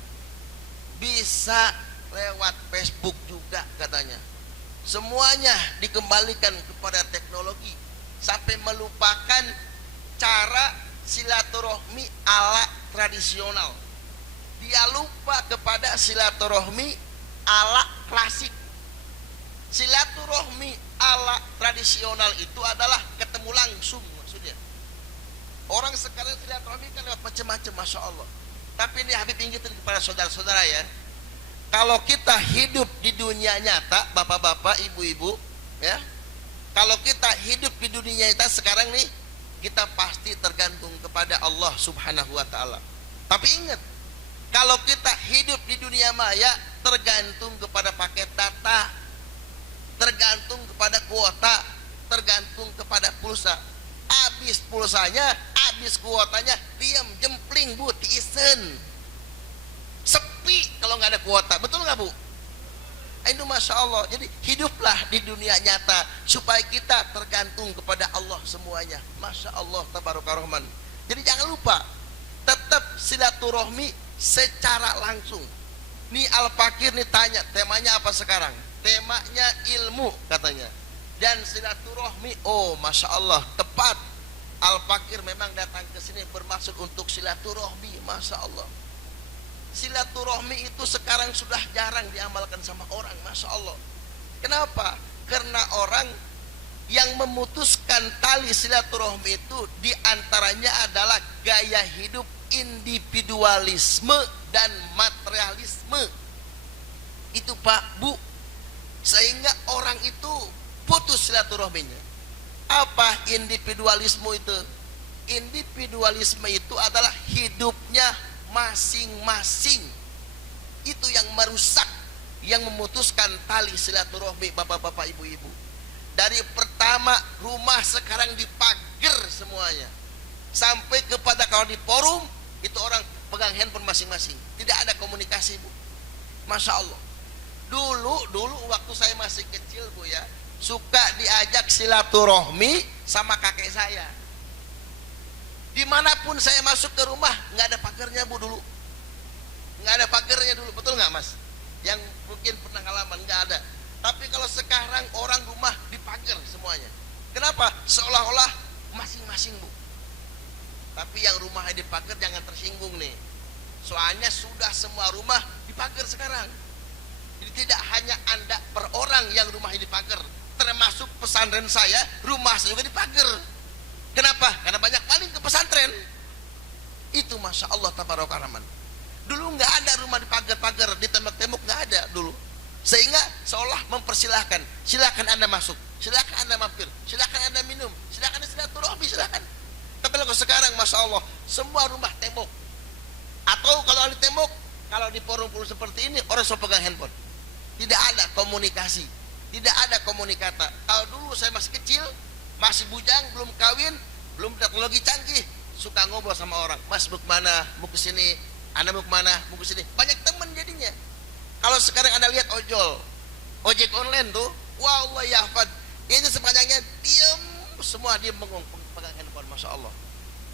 bisa lewat Facebook juga katanya. Semuanya dikembalikan kepada teknologi, sampai melupakan cara silaturahmi ala tradisional. Dia lupa kepada silaturahmi ala klasik. Silaturahmi ala tradisional itu adalah ketemu langsung maksudnya. Orang sekarang silaturahmi kan lewat macam-macam, masya Allah. Tapi ini Habib ingetin kepada saudara-saudara ya, kalau kita hidup di dunia nyata, bapak-bapak, ibu-ibu, ya, kalau kita hidup di dunia nyata sekarang nih, kita pasti tergantung kepada Allah Subhanahu wa Ta'ala. Tapi ingat, kalau kita hidup di dunia maya, tergantung kepada paket data, tergantung kepada kuota, tergantung kepada pulsa. Habis pulsanya, habis kuotanya, diam jempling bu, tiisen. Sepi kalau nggak ada kuota, betul nggak bu? Itu masya Allah. Jadi hiduplah di dunia nyata supaya kita tergantung kepada Allah semuanya. Masya Allah tabaraka rahman. Jadi jangan lupa tetap silaturahmi secara langsung. Nih Al-Fakir nih tanya, temanya apa sekarang? Temanya ilmu katanya. Dan silaturahmi, oh masya Allah tepat. Al-Fakir memang datang ke sini bermaksud untuk silaturahmi, masya Allah. Silaturahmi itu sekarang sudah jarang diamalkan sama orang, masya Allah. Kenapa? Karena orang yang memutuskan tali silaturahmi itu diantaranya adalah gaya hidup individualisme dan materialisme. Itu Pak, Bu, sehingga orang itu putus silaturahminya. Apa individualisme itu? Individualisme itu adalah hidupnya masing-masing. Itu yang merusak, yang memutuskan tali silaturahmi bapak-bapak, ibu-ibu. Dari pertama rumah sekarang dipagar semuanya, sampai kepada kalau di forum itu orang pegang handphone masing-masing, tidak ada komunikasi bu. Masya Allah. Dulu waktu saya masih kecil bu ya, suka diajak silaturahmi sama kakek saya. Dimanapun saya masuk ke rumah nggak ada pagarnya bu dulu, nggak ada pagarnya dulu, betul nggak mas? Yang mungkin pernah ngalaman nggak ada. Tapi kalau sekarang orang rumah dipagar semuanya. Kenapa? Seolah-olah masing-masing bu. Tapi yang rumahnya dipagar jangan tersinggung nih. Soalnya sudah semua rumah dipagar sekarang. Jadi tidak hanya Anda per orang yang rumahnya dipagar, termasuk pesantren saya, rumah saya juga dipagar. Kenapa? Karena banyak maling ke pesantren. Itu Masya Allah tabaraka rahman. Dulu nggak ada rumah dipagar-pagar, di tembok-tembok nggak ada dulu. Sehingga seolah mempersilahkan, silakan Anda masuk, silakan Anda mampir, silakan Anda minum, silakan Anda silaturahmi, silakan. Tapi kalau sekarang Masya Allah, semua rumah tembok. Atau kalau di tembok, kalau di forum-forum seperti ini, orang sudah pegang handphone. Tidak ada komunikasi, tidak ada komunikata. Kalau dulu saya masih kecil, masih bujang, belum kawin, belum teknologi canggih, suka ngobrol sama orang. Mas mau kemana? Mau ke sini. Anda mau kemana? Mau ke sini. Banyak teman jadinya. Kalau sekarang Anda lihat ojek online tuh, wah Allah ya Hafad, ini sepanjangnya diam, semua dia pegang handphone, Masya Allah.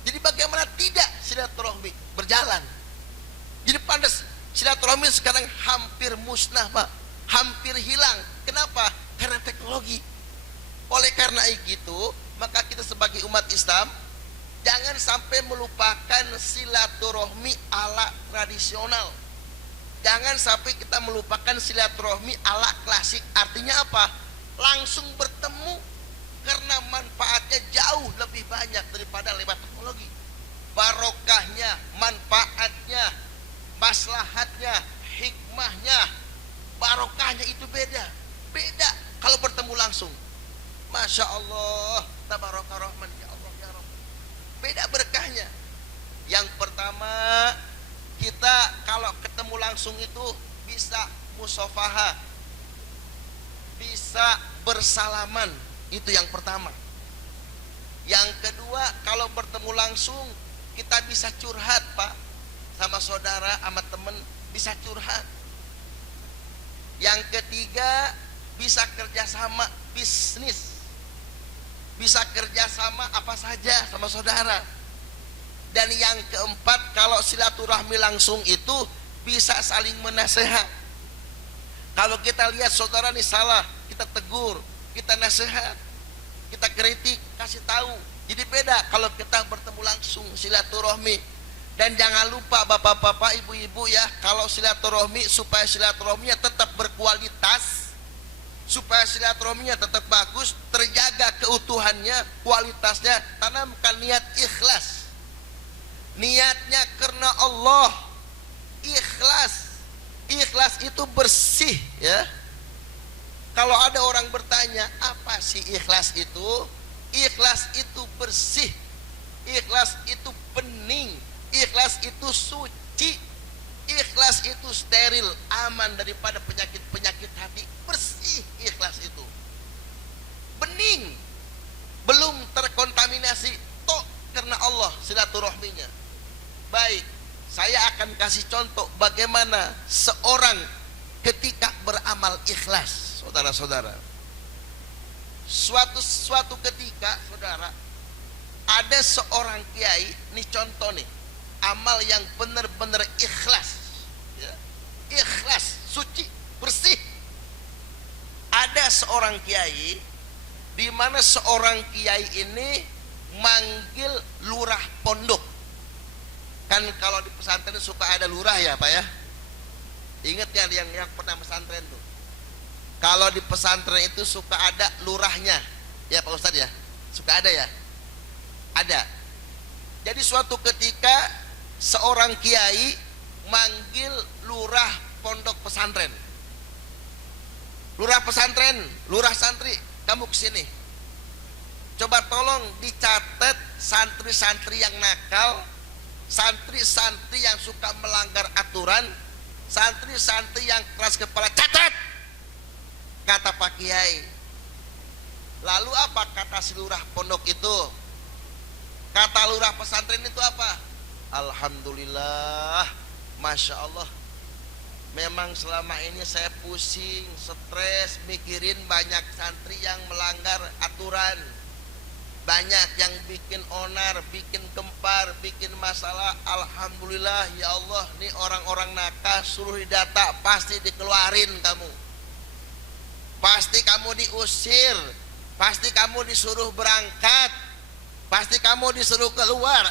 Jadi bagaimana tidak silaturahmi berjalan? Jadi pantas silaturahmi sekarang hampir musnah Pak, hampir hilang. Kenapa? Karena teknologi. Oleh karena itu, maka kita sebagai umat Islam jangan sampai melupakan silaturahmi ala tradisional. Jangan sampai kita melupakan silaturahmi ala klasik. Artinya apa? Langsung bertemu, karena manfaatnya jauh lebih banyak daripada lewat teknologi. Barokahnya, manfaatnya, maslahatnya, hikmahnya, barokahnya itu beda. Beda kalau bertemu langsung. Masya Allah, tabaraka rahman, ya Allah ya Rabb. Beda berkahnya. Yang pertama, kita kalau ketemu langsung itu bisa musafaha, bisa bersalaman. Itu yang pertama. Yang kedua, kalau bertemu langsung kita bisa curhat Pak, sama saudara, sama teman, bisa curhat. Yang ketiga, bisa kerjasama bisnis, bisa kerjasama apa saja sama saudara. Dan yang keempat, kalau silaturahmi langsung itu bisa saling menasehat. Kalau kita lihat saudara nih salah, kita tegur, kita nasihat, kita kritik, kasih tahu. Jadi beda kalau kita bertemu langsung silaturahmi. Dan jangan lupa bapak-bapak, ibu-ibu ya, kalau silaturahmi, supaya silaturahminya tetap berkualitas, supaya silaturahminya tetap bagus, terjaga keutuhannya, kualitasnya, tanamkan niat ikhlas. Niatnya karena Allah, ikhlas. Ikhlas itu bersih ya. Kalau ada orang bertanya, apa sih ikhlas itu? Ikhlas itu bersih, ikhlas itu bening, ikhlas itu suci, ikhlas itu steril, aman daripada penyakit-penyakit hati. Bersih ikhlas itu, bening, belum terkontaminasi, tok karena Allah silaturahminya. Baik, saya akan kasih contoh bagaimana seorang ketika beramal ikhlas, saudara-saudara. Suatu ketika, saudara, ada seorang kiai, nih contoh nih, amal yang benar-benar ikhlas, ya. Ikhlas, suci, bersih. Ada seorang kiai, di mana seorang kiai ini manggil lurah pondok. Kan kalau di pesantren suka ada lurah ya Pak ya. Ingat ya yang pernah pesantren tuh. Kalau di pesantren itu suka ada lurahnya. Ya Pak Ustadz ya. Suka ada ya. Ada. Jadi suatu ketika seorang kiai manggil lurah pondok pesantren. Lurah pesantren, lurah santri, kamu kesini. Coba tolong dicatat santri-santri yang nakal, santri-santri yang suka melanggar aturan, santri-santri yang keras kepala, catat, kata Pak Kiai. Lalu apa kata si lurah pondok itu? Kata lurah pesantren itu apa? Alhamdulillah, Masya Allah, memang selama ini saya pusing, stres, mikirin banyak santri yang melanggar aturan, banyak yang bikin onar, bikin gempar, bikin masalah. Alhamdulillah ya Allah, nih orang-orang nakal suruh didata, pasti dikeluarin kamu, pasti kamu diusir, pasti kamu disuruh berangkat, pasti kamu disuruh keluar.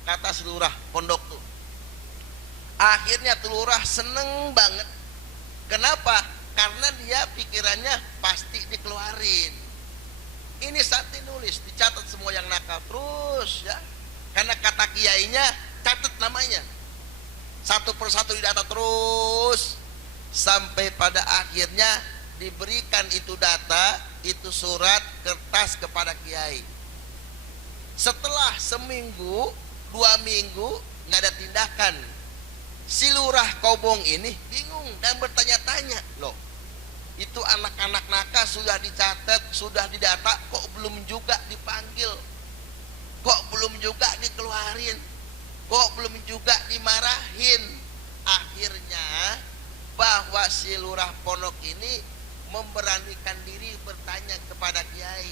Kata selurah pondok tuh. Akhirnya telurah seneng banget. Kenapa? Karena dia pikirannya pasti dikeluarin. Ini saat nulis dicatat semua yang nakal terus ya. Karena kata kiainya catat namanya. Satu persatu didata terus sampai pada akhirnya diberikan itu data, itu surat kertas kepada kiai. Setelah seminggu, 2 minggu nggak ada tindakan. Si lurah Kobong ini bingung dan bertanya-tanya, loh, itu anak-anak nakal sudah dicatat, sudah didata, kok belum juga dipanggil, kok belum juga dikeluarin, kok belum juga dimarahin. Akhirnya bahwa si lurah pondok ini memberanikan diri bertanya kepada kiai,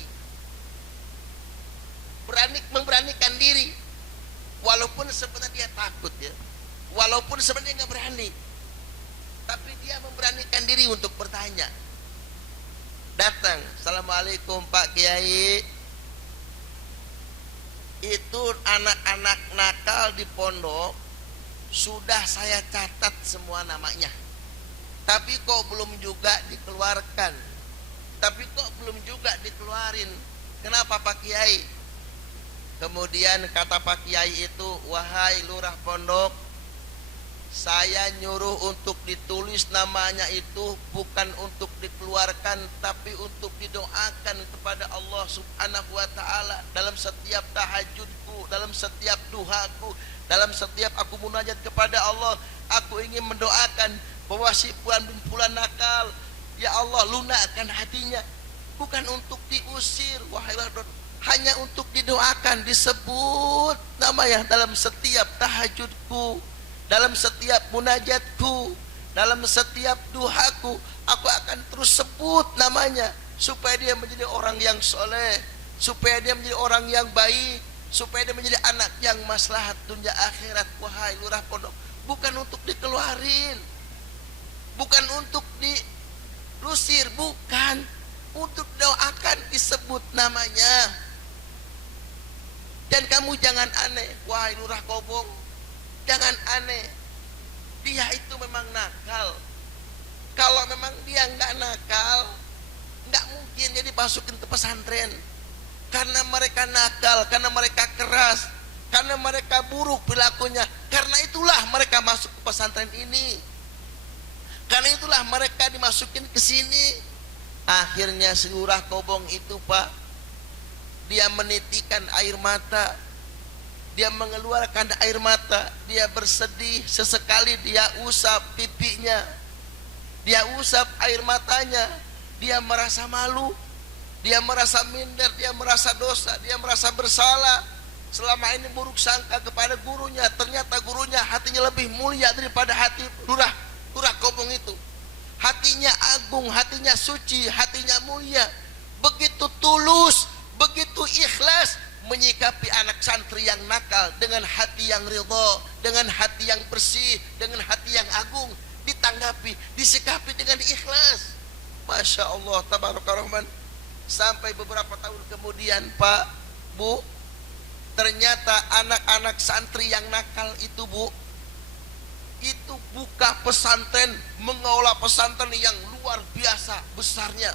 memberanikan diri, walaupun sebenarnya dia takut ya, walaupun sebenarnya nggak berani, tapi dia memberanikan diri untuk bertanya. Datang, assalamualaikum Pak Kiai, itu anak-anak nakal di pondok sudah saya catat semua namanya, tapi kok belum juga dikeluarkan, tapi kok belum juga dikeluarin. Kenapa Pak Kiai? Kemudian kata Pak Kiai itu, wahai lurah pondok, saya nyuruh untuk ditulis namanya itu bukan untuk dikeluarkan, tapi untuk didoakan kepada Allah Subhanahu wa Ta'ala dalam setiap tahajudku, dalam setiap duhaku, dalam setiap aku munajat kepada Allah. Aku ingin mendoakan bahwa si Fulan bin Fulan nakal, ya Allah lunakkan hatinya, bukan untuk diusir, wahai lurah, hanya untuk didoakan, disebut namanya dalam setiap tahajudku, dalam setiap munajatku, dalam setiap duhaku. Aku akan terus sebut namanya supaya dia menjadi orang yang soleh, supaya dia menjadi orang yang baik, supaya dia menjadi anak yang maslahat dunia akhirat. Wahai lurah pondok, bukan untuk dikeluarin, bukan untuk diusir, bukan, untuk doakan, disebut namanya. Dan kamu jangan aneh, wahai lurah Kobong, jangan aneh. Dia itu memang nakal. Kalau memang dia nggak nakal, nggak mungkin jadi masukin ke pesantren. Karena mereka nakal, karena mereka keras, karena mereka buruk perilakunya. Karena itulah mereka masuk ke pesantren ini. Karena itulah mereka dimasukin ke sini. Akhirnya si lurah Kobong itu Pak, dia menitikan air mata, dia mengeluarkan air mata, dia bersedih, sesekali dia usap pipinya, dia usap air matanya, dia merasa malu, dia merasa minder, dia merasa dosa, dia merasa bersalah. Selama ini buruk sangka kepada gurunya, ternyata gurunya hatinya lebih mulia daripada hati lurah Kobong itu. Hatinya agung, hatinya suci, hatinya mulia, begitu tulus, begitu ikhlas menyikapi anak santri yang nakal dengan hati yang ridha, dengan hati yang bersih, dengan hati yang agung, ditanggapi, disikapi dengan ikhlas. Masya Allah, tabaraka rahman. Sampai beberapa tahun kemudian Pak, Bu, ternyata anak-anak santri yang nakal itu Bu, itu buka pesantren, mengelola pesantren yang luar biasa besarnya,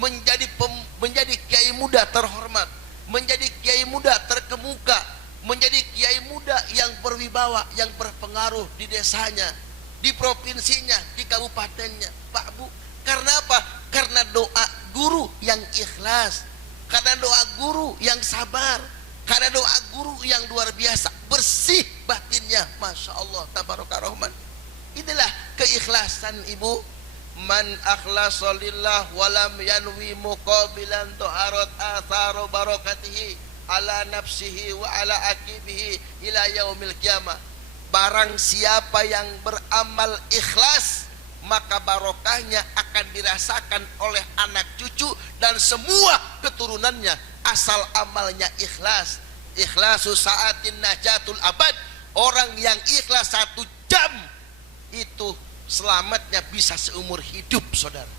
menjadi kiai muda terhormat, menjadi kiai muda terkemuka, menjadi kiai muda yang berwibawa, yang berpengaruh di desanya, di provinsinya, di kabupatennya. Pak Bu, karena apa? Karena doa guru yang ikhlas, karena doa guru yang sabar, karena doa guru yang luar biasa, bersih batinnya. Masya Allah, tabaraka rahman. Inilah keikhlasan Ibu. Man akhlasa lillah walam yanwi muqabilan tu'arad atharu barakatihi ala nafsihi wa ala akibihi ila yaumil qiyamah. Barang siapa yang beramal ikhlas, maka barokahnya akan dirasakan oleh anak cucu dan semua keturunannya, asal amalnya ikhlas. Ikhlasu sa'atin najatul abad. Orang yang ikhlas 1 jam itu selamatnya bisa seumur hidup, saudara.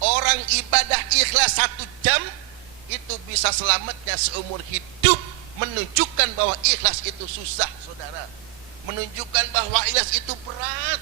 Orang ibadah ikhlas 1 jam itu bisa selamatnya seumur hidup. Menunjukkan bahwa ikhlas itu susah, saudara. Menunjukkan bahwa ikhlas itu berat.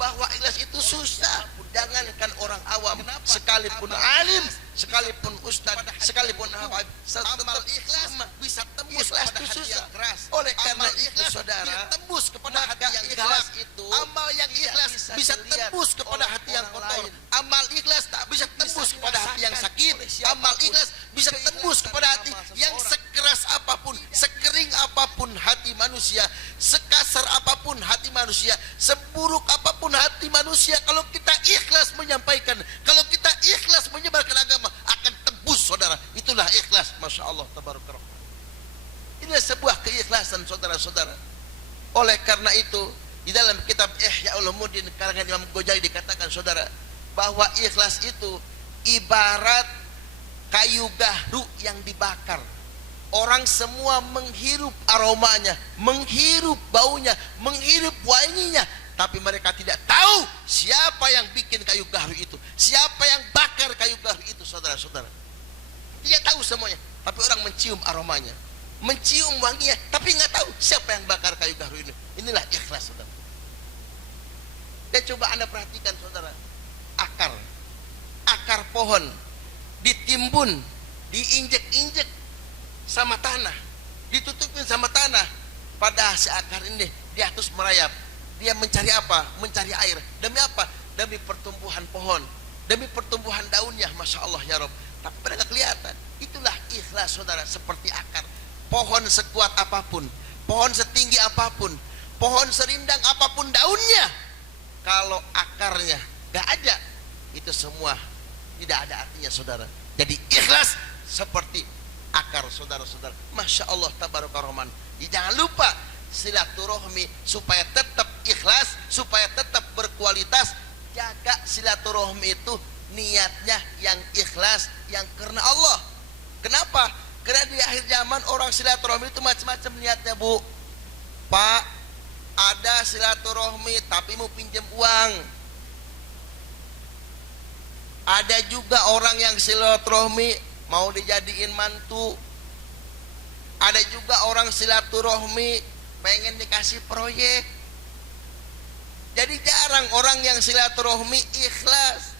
bahwa ikhlas itu susah. Jangankan orang awam, sekalipun alim, sekalipun ustaz, sekalipun habib, amal ikhlas bisa tembus kepada hati yang keras. Oleh karena itu saudara, tembus kepada hati yang ikhlas itu, amal yang ikhlas bisa tembus kepada hati yang kotor. Amal ikhlas tak bisa tembus kepada hati yang sakit. Amal ikhlas bisa tembus kepada hati yang sekeras apapun, sekering apapun hati manusia, sekasar apapun hati manusia, seburuk apapun hati manusia. Kalau kita ikhlas menyampaikan, kalau kita ikhlas menyebarkan agama, akan tembus saudara. Itulah ikhlas. Masya Allah, tabarakallah. Inilah sebuah keikhlasan saudara-saudara. Oleh karena itu, di dalam kitab Ihya Ulumuddin karangan Imam Ghazali dikatakan saudara, bahwa ikhlas itu ibarat kayu gahru yang dibakar. Orang semua menghirup aromanya, menghirup baunya, menghirup wanginya, tapi mereka tidak tahu siapa yang bikin kayu gahru itu, siapa yang bakar kayu gahru itu, saudara-saudara. Tidak tahu semuanya, tapi orang mencium aromanya, mencium wanginya, tapi nggak tahu siapa yang bakar kayu gahru ini. Inilah ikhlas, saudara. Dan coba Anda perhatikan saudara, akar pohon ditimbun, diinjek-injek sama tanah, ditutupin sama tanah, pada si akar ini dia terus merayap. Dia mencari apa? Mencari air. Demi apa? Demi pertumbuhan pohon, demi pertumbuhan daunnya. Masya Allah ya Rabb. Tapi mereka kelihatan. Itulah ikhlas saudara. Seperti akar pohon, sekuat apapun, pohon setinggi apapun, pohon serindang apapun daunnya, kalau akarnya gak ada, itu semua tidak ada artinya saudara. Jadi ikhlas seperti akar saudara-saudara. Masya Allah tabaraka rahman. Jangan lupa silaturahmi supaya tetap ikhlas, supaya tetap berkualitas. Jaga silaturahmi itu niatnya yang ikhlas, yang karena Allah. Kenapa? Karena di akhir zaman orang silaturahmi itu macam-macam niatnya, Bu. Pak, ada silaturahmi tapi mau pinjam uang. Ada juga orang yang silaturahmi mau dijadiin mantu. Ada juga orang silaturahmi pengen dikasih proyek. Jadi jarang orang yang silaturahmi ikhlas.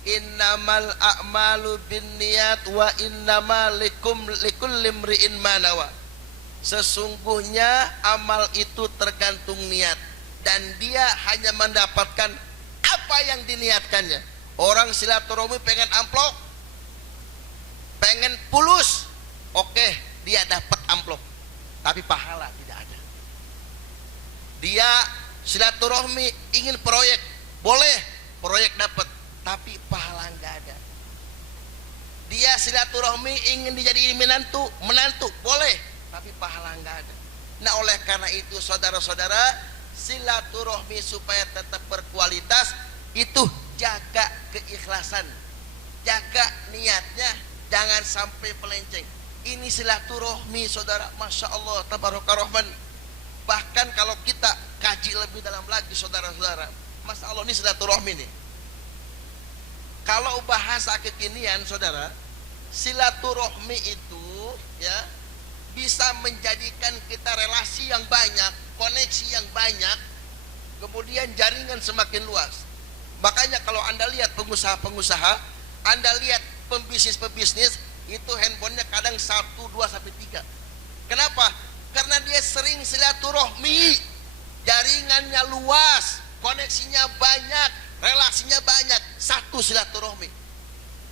Innamal a'malu binniyat wa innamal likulli imri'in ma nawa. Sesungguhnya amal itu tergantung niat, dan dia hanya mendapatkan apa yang diniatkannya. Orang silaturahmi pengen amplop, pengen pulus, oke, dia dapat amplop, tapi pahala tidak ada. Dia silaturahmi ingin proyek, boleh, proyek dapat, tapi pahala nggak ada. Dia silaturahmi ingin dijadiin menantu, boleh, tapi pahala nggak ada. Nah, oleh karena itu saudara-saudara, silaturahmi supaya tetap berkualitas itu jaga keikhlasan, jaga niatnya, jangan sampai melenceng. Ini silaturahmi saudara, masya Allah tabaraka rahman. Bahkan kalau kita kaji lebih dalam lagi saudara-saudara, masya Allah, ini silaturahmi nih. Kalau bahasa kekinian saudara, silaturahmi itu ya bisa menjadikan kita relasi yang banyak, koneksi yang banyak, kemudian jaringan semakin luas. Makanya kalau Anda lihat pengusaha-pengusaha, Anda lihat pembisnis-pembisnis, itu handphonenya kadang 1, 2, sampai 3. Kenapa? Karena dia sering silaturahmi, jaringannya luas, koneksinya banyak, relasinya banyak. Satu, silaturahmi.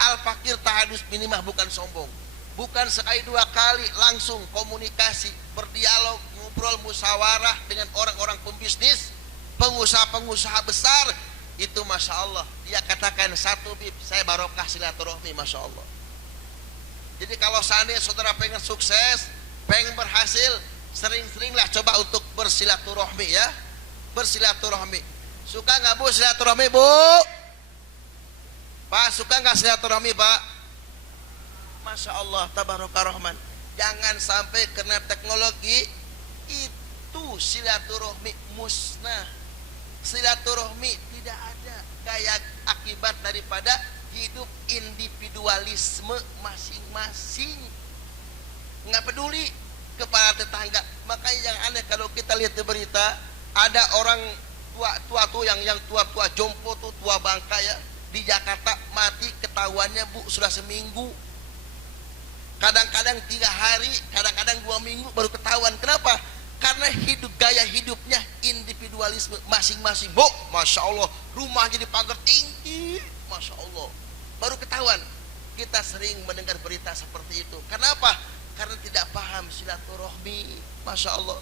Al-fakir tahadus minimah, bukan sombong, bukan sekali 2 kali, langsung komunikasi, berdialog, ngobrol, musyawarah dengan orang-orang pembisnis, pengusaha-pengusaha besar. Itu masya Allah, dia katakan 1 bib, saya barokah silaturahmi, masya Allah. Jadi kalau seandainya saudara pengen sukses, pengen berhasil, sering-seringlah coba untuk bersilaturahmi ya, bersilaturahmi. Suka nggak Bu silaturahmi, Bu? Pak, suka nggak silaturahmi, Pak? Masya Allah tabaraka rahman. Jangan sampai karena teknologi itu silaturahmi musnah. Silaturahmi tidak ada, kayak akibat daripada hidup individualisme masing-masing, nggak peduli kepada tetangga. Makanya yang aneh kalau kita lihat di berita, ada orang tua tuh yang tua jompo tuh, tua bangka ya, di Jakarta mati ketahuannya Bu sudah seminggu, kadang-kadang 3 hari, kadang-kadang 2 minggu baru ketahuan. Kenapa? Karena gaya hidupnya individualisme masing-masing. Bu, masya Allah, rumah jadi pagar tinggi, masya Allah, baru ketahuan. Kita sering mendengar berita seperti itu. Kenapa? Karena tidak paham silaturahmi, masya Allah.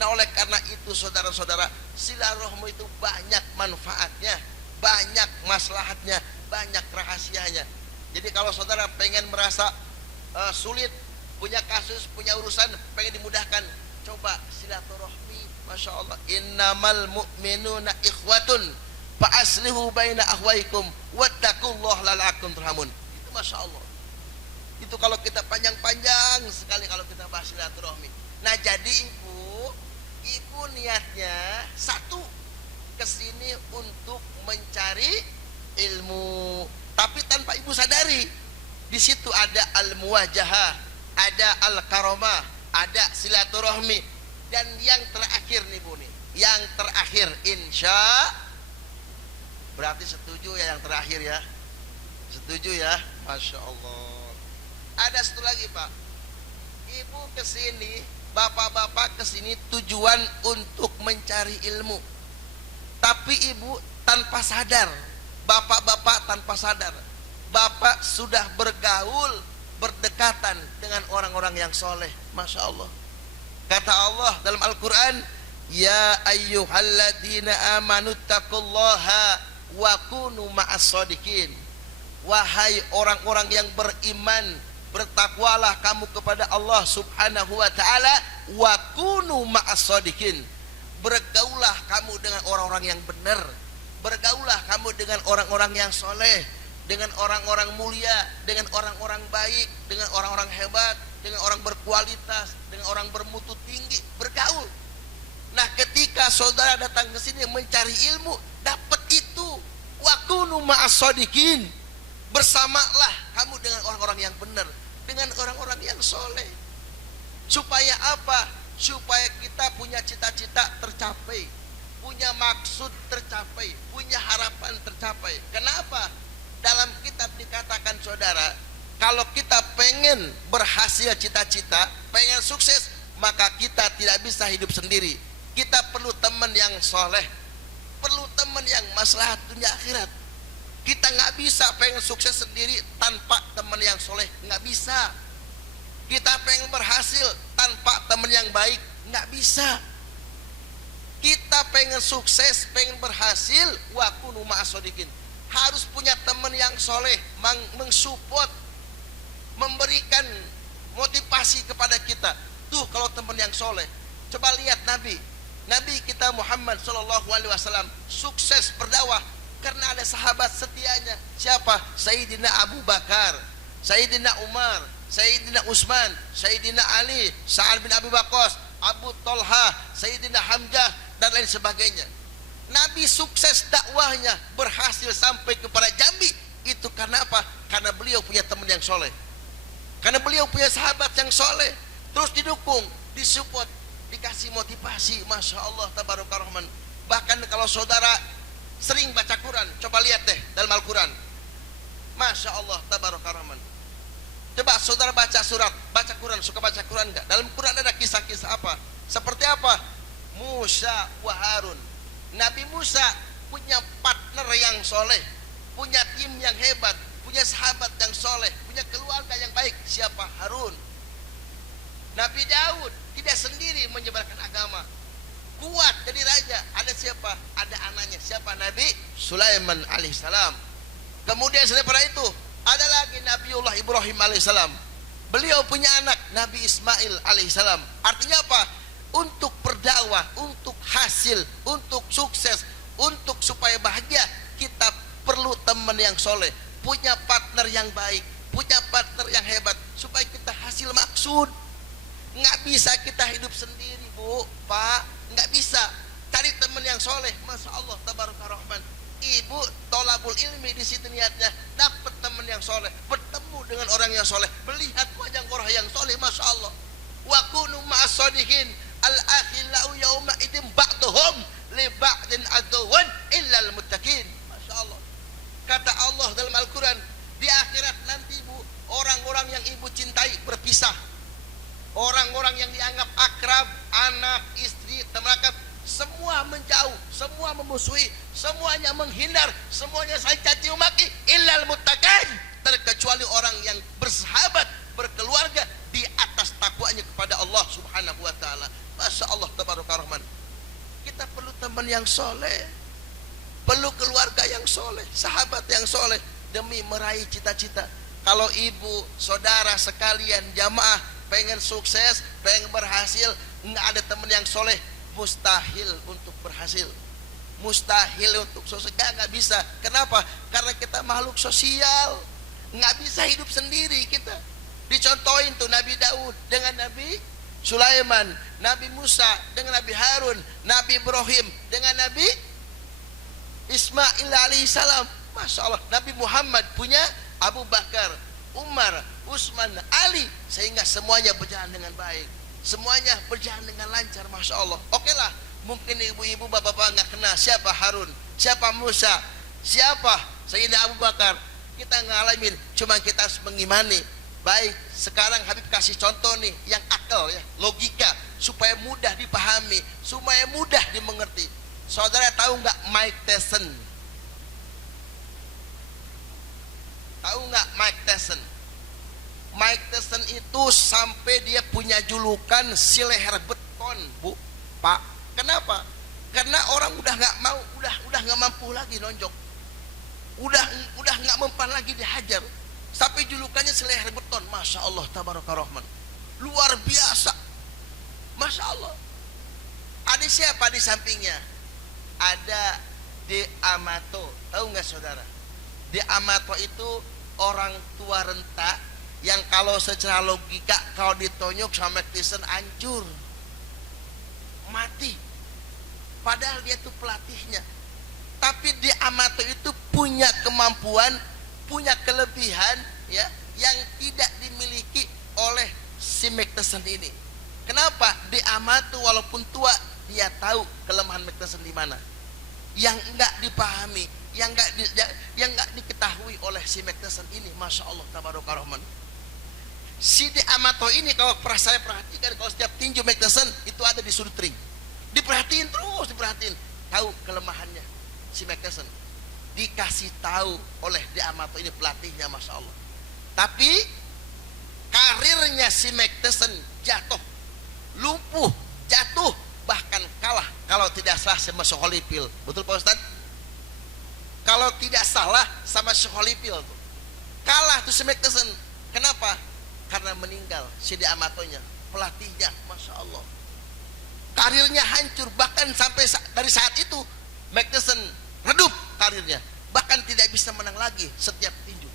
Nah, oleh karena itu saudara-saudara, silaturahmi itu banyak manfaatnya, banyak maslahatnya, banyak rahasianya. Jadi kalau saudara pengen merasa sulit, punya kasus, punya urusan, pengen dimudahkan, coba silaturahmi, masya Allah. Innamal mu'minuna ikhwatun fa aslihu baina akhwaikum wattaqullaha la'allakum turhamun. Itu masya Allah. Itu kalau kita panjang-panjang sekali kalau kita bahas silaturahmi. Nah, jadi ibu niatnya satu, kesini untuk mencari ilmu, tapi tanpa ibu sadari di situ ada al-muwajahah, ada al-karamah, ada silaturahmi. Dan yang terakhir nih Bu nih, yang terakhir insya, berarti setuju ya yang terakhir ya, setuju ya, masya Allah. Ada satu lagi Pak, ibu kesini, bapak-bapak kesini tujuan untuk mencari ilmu, tapi ibu tanpa sadar, bapak-bapak tanpa sadar, bapak sudah bergaul, berdekatan dengan orang-orang yang soleh, masya Allah. Kata Allah dalam Al-Quran, ya ayyuhalladzina amanu taqullaha wa kunu ma'as shodiqin. Wahai orang-orang yang beriman, bertakwalah kamu kepada Allah subhanahu wa ta'ala, wa kunu ma'as shodiqin. Bergaulah kamu dengan orang-orang yang benar, bergaulah kamu dengan orang-orang yang soleh, dengan orang-orang mulia, dengan orang-orang baik, dengan orang-orang hebat, dengan orang berkualitas, dengan orang bermutu tinggi, bergaul. Nah, ketika saudara datang ke sini mencari ilmu, dapat itu, wa kunu ma'as shodiqin. Bersamalah kamu dengan orang-orang yang benar, dengan orang-orang yang soleh. Supaya apa? Supaya kita punya cita-cita tercapai, punya maksud tercapai, punya harapan tercapai. Kenapa? Dalam kitab dikatakan saudara, kalau kita pengen berhasil cita-cita, pengen sukses, maka kita tidak bisa hidup sendiri. Kita perlu teman yang soleh, perlu teman yang maslahat dunia akhirat. Kita nggak bisa pengen sukses sendiri tanpa teman yang soleh, nggak bisa. Kita pengen berhasil tanpa teman yang baik, nggak bisa. Kita pengen sukses, pengen berhasil, wa kunu ma'as shodiqin, harus punya teman yang soleh, mensupport, memberikan motivasi kepada kita. Tuh kalau teman yang soleh, coba lihat Nabi kita Muhammad SAW sukses berdakwah karena ada sahabat setianya. Siapa? Sayyidina Abu Bakar, Sayyidina Umar, Sayyidina Utsman, Sayyidina Ali, Sa'ad bin Abi Waqqas, Abu Talha, Sayyidina Hamzah, dan lain sebagainya. Nabi sukses dakwahnya, berhasil sampai kepada Jambi. Itu karena apa? Karena beliau punya teman yang soleh, karena beliau punya sahabat yang soleh. Terus didukung, disupport, dikasih motivasi, masya Allah, tabaraka rahman. Bahkan kalau saudara sering baca Quran, coba lihat deh dalam Al-Quran, masya Allah, tabaraka rahman. Coba saudara baca surat, baca Quran, suka baca Quran enggak? Dalam Quran ada kisah-kisah apa? Seperti apa? Musa wa Harun. Nabi Musa punya partner yang soleh, punya tim yang hebat, punya sahabat yang soleh, punya keluarga yang baik. Siapa? Harun. Nabi Daud tidak sendiri menyebarkan agama, kuat jadi raja. Ada siapa? Ada anaknya. Siapa? Nabi Sulaiman alaihissalam. Kemudian selepas itu ada lagi Nabiullah Ibrahim alaihissalam. Beliau punya anak Nabi Ismail alaihissalam. Artinya apa? Untuk berdakwah, untuk hasil, untuk sukses, untuk supaya bahagia, kita perlu teman yang soleh, punya partner yang baik, punya partner yang hebat, supaya kita hasil maksud. Nggak bisa kita hidup sendiri Bu, Pak, nggak bisa. Cari teman yang soleh, masya Allah, tabaraka rahman. Ibu tolabul ilmi di situ niatnya, dapat teman yang soleh, bertemu dengan orang yang soleh, melihat wajah orang yang soleh, masya Allah. Wa kunu ma'as shodiqin, al-akhillau yauma idim ba'duhum li ba'din aduwwan illal muttaqin. Masya Allah. Kata Allah dalam Al-Quran, di akhirat nanti Bu, orang-orang yang ibu cintai berpisah. Orang-orang yang dianggap akrab, anak, istri, teman akrab, semua menjauh, semua memusuhi, semuanya menghindar, semuanya saling caci maki, illal muttaqin, terkecuali orang yang bersahabat, berkeluarga di atas takwanya kepada Allah Subhanahu wa taala. Masya Allah tabaraka rahman. Kita perlu teman yang soleh, perlu keluarga yang soleh, sahabat yang soleh, demi meraih cita-cita. Kalau ibu, saudara sekalian, jamaah pengen sukses, pengen berhasil, nggak ada teman yang soleh, mustahil untuk berhasil, mustahil untuk sukses, nggak bisa. Kenapa? Karena kita makhluk sosial, nggak bisa hidup sendiri kita. Dicontohin tuh Nabi Daud dengan Nabi Sulaiman, Nabi Musa dengan Nabi Harun, Nabi Ibrahim dengan Nabi Ismail alaihissalam. Masya Allah. Nabi Muhammad punya Abu Bakar, Umar, Utsman, Ali, sehingga semuanya berjalan dengan baik, semuanya berjalan dengan lancar. Masya Allah. Oke lah, mungkin ibu-ibu bapak-bapak nggak kenal siapa Harun, siapa Musa, siapa Sayyidina Abu Bakar. Kita ngalamin, cuma kita harus mengimani. Baik, sekarang Habib kasih contoh nih yang akal ya, logika, supaya mudah dipahami, supaya mudah dimengerti. Saudara tahu nggak Mike Tyson? Tahu nggak Mike Tyson? Mike Tyson itu sampai dia punya julukan si leher beton, Bu, Pak. Kenapa? Karena orang udah nggak mau, udah nggak mampu lagi nonjok, udah nggak mempan lagi dihajar. Sampai julukannya seleher beton. Masya Allah tabaraka rahman, luar biasa. Masya Allah. Ada siapa di sampingnya? Ada De Amato. Tahu nggak saudara? De Amato itu orang tua renta yang kalau secara logika kalau ditonyok sama Tyson hancur, mati. Padahal dia tuh pelatihnya. Tapi De Amato itu punya kemampuan, punya kelebihan ya, yang tidak dimiliki oleh si Mike Tyson ini. Kenapa? De Amato walaupun tua, dia tahu kelemahan Mike Tyson di mana, yang enggak dipahami, yang enggak diketahui oleh si Mike Tyson ini. Masya Allah tabaraka rahman. Si De Amato ini kalau saya perhatikan, kalau setiap tinju Mike Tyson itu ada di sudut ring, diperhatiin terus, diperhatiin, tahu kelemahannya si Mike Tyson. Dikasih tahu oleh De Amato ini pelatihnya. Masya Allah. Tapi karirnya si Mike Tyson jatuh, lumpuh, jatuh, bahkan kalah kalau tidak salah sama Holyfield. Betul Pak Ustadz? Kalau tidak salah sama Holyfield tuh, kalah tuh si Mike Tyson. Kenapa? Karena meninggal si De Amatonya, pelatihnya. Masya Allah. Karirnya hancur, bahkan sampai dari saat itu Mike Tyson redup karirnya, bahkan tidak bisa menang lagi setiap tinju.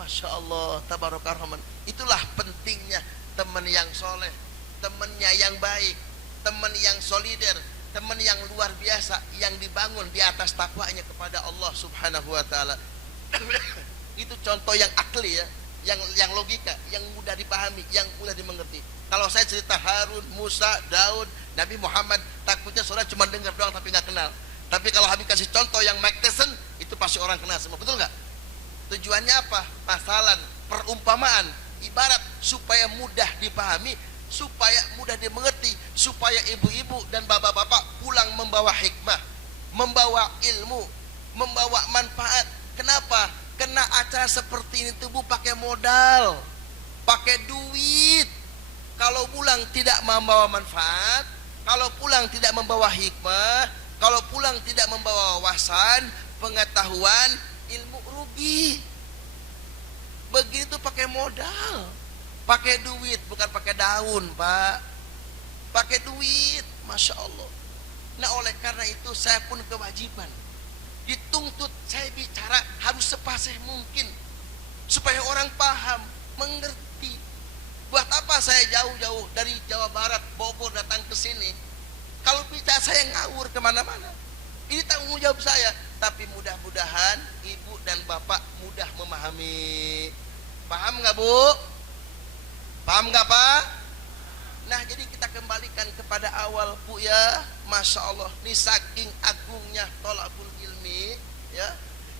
Masya Allah tabaraka rahman. Itulah pentingnya teman yang soleh, temannya yang baik, teman yang solider, teman yang luar biasa, yang dibangun di atas takwanya kepada Allah Subhanahu wa taala. Itu contoh yang akli ya, yang logika, yang mudah dipahami, yang mudah dimengerti. Kalau saya cerita Harun, Musa, Daud, Nabi Muhammad, takutnya saudara cuma dengar doang tapi nggak kenal. Tapi kalau Habib kasih contoh yang Mike Tyson, itu pasti orang kenal semua. Betul nggak? Tujuannya apa? Masalan, perumpamaan, ibarat supaya mudah dipahami, supaya mudah dimengerti, supaya ibu-ibu dan bapak-bapak pulang membawa hikmah, membawa ilmu, membawa manfaat. Kenapa? Karena acara seperti ini tuh Bu pakai modal, pakai duit. Kalau pulang tidak membawa manfaat, kalau pulang tidak membawa hikmah, kalau pulang tidak membawa wawasan, pengetahuan, ilmu, rugi. Begitu pakai modal, pakai duit, bukan pakai daun, Pak. Pakai duit, Masya Allah. Nah oleh karena itu saya pun kewajiban, dituntut saya bicara harus sepasih mungkin, supaya orang paham, mengerti. Buat apa saya jauh-jauh dari Jawa Barat, Bogor datang ke sini? Kalau bicara saya ngawur kemana-mana. Ini tanggung jawab saya. Tapi mudah-mudahan ibu dan bapak mudah memahami. Paham nggak Bu? Paham nggak Pak? Nah jadi kita kembalikan kembalikan kepada awal Bu ya. Masya Allah, ini saking agungnya tolabul ilmi ya,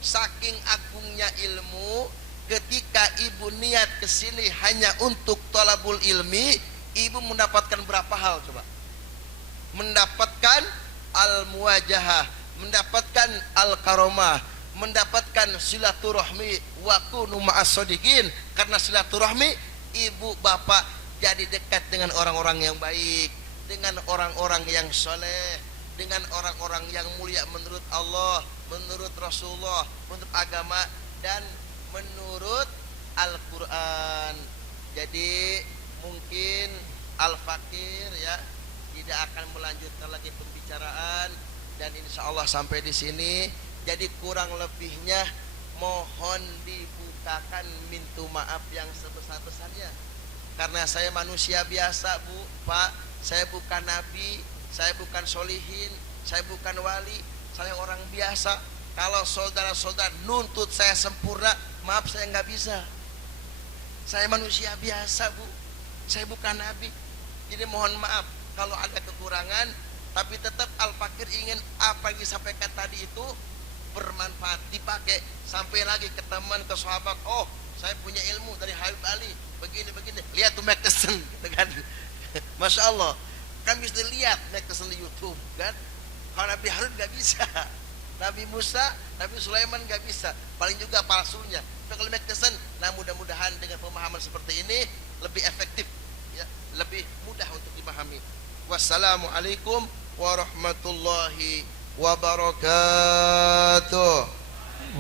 saking agungnya ilmu. Ketika ibu niat kesini hanya untuk tolabul ilmi, ibu mendapatkan berapa hal coba? Mendapatkan al-muwajahah, mendapatkan al-karomah, mendapatkan silaturahmi, wa kunu ma'as shodiqin. Karena silaturahmi, ibu bapak jadi dekat dengan orang-orang yang baik, dengan orang-orang yang soleh, dengan orang-orang yang mulia menurut Allah, menurut Rasulullah, menurut agama, dan menurut Al-Quran. Jadi mungkin Al-Fakir ya tidak akan melanjutkan lagi pembicaraan, dan insya Allah sampai di sini. Jadi kurang lebihnya mohon dibukakan minta maaf yang sebesar-besarnya, karena saya manusia biasa Bu, Pak. Saya bukan nabi, saya bukan solihin, saya bukan wali, saya orang biasa. Kalau saudara-saudara nuntut saya sempurna, maaf saya nggak bisa. Saya manusia biasa Bu, saya bukan nabi. Jadi mohon maaf kalau ada kekurangan, tapi tetap Al-Fakir ingin apa yang disampaikan tadi itu bermanfaat, dipakai sampai lagi ke teman, ke sahabat. Oh, saya punya ilmu dari Habib Ali, begini-begini. Lihat tuh Mackeson, gitu kan. Masya Allah, kan bisa lihat Mackeson di YouTube kan. Kalau Nabi Harun nggak bisa, Nabi Musa, Nabi Sulaiman nggak bisa, paling juga palsunya. Tapi kalau Mackeson, nah mudah-mudahan dengan pemahaman seperti ini lebih efektif, ya, lebih mudah untuk dipahami. Wassalamualaikum warahmatullahi wabarakatuh.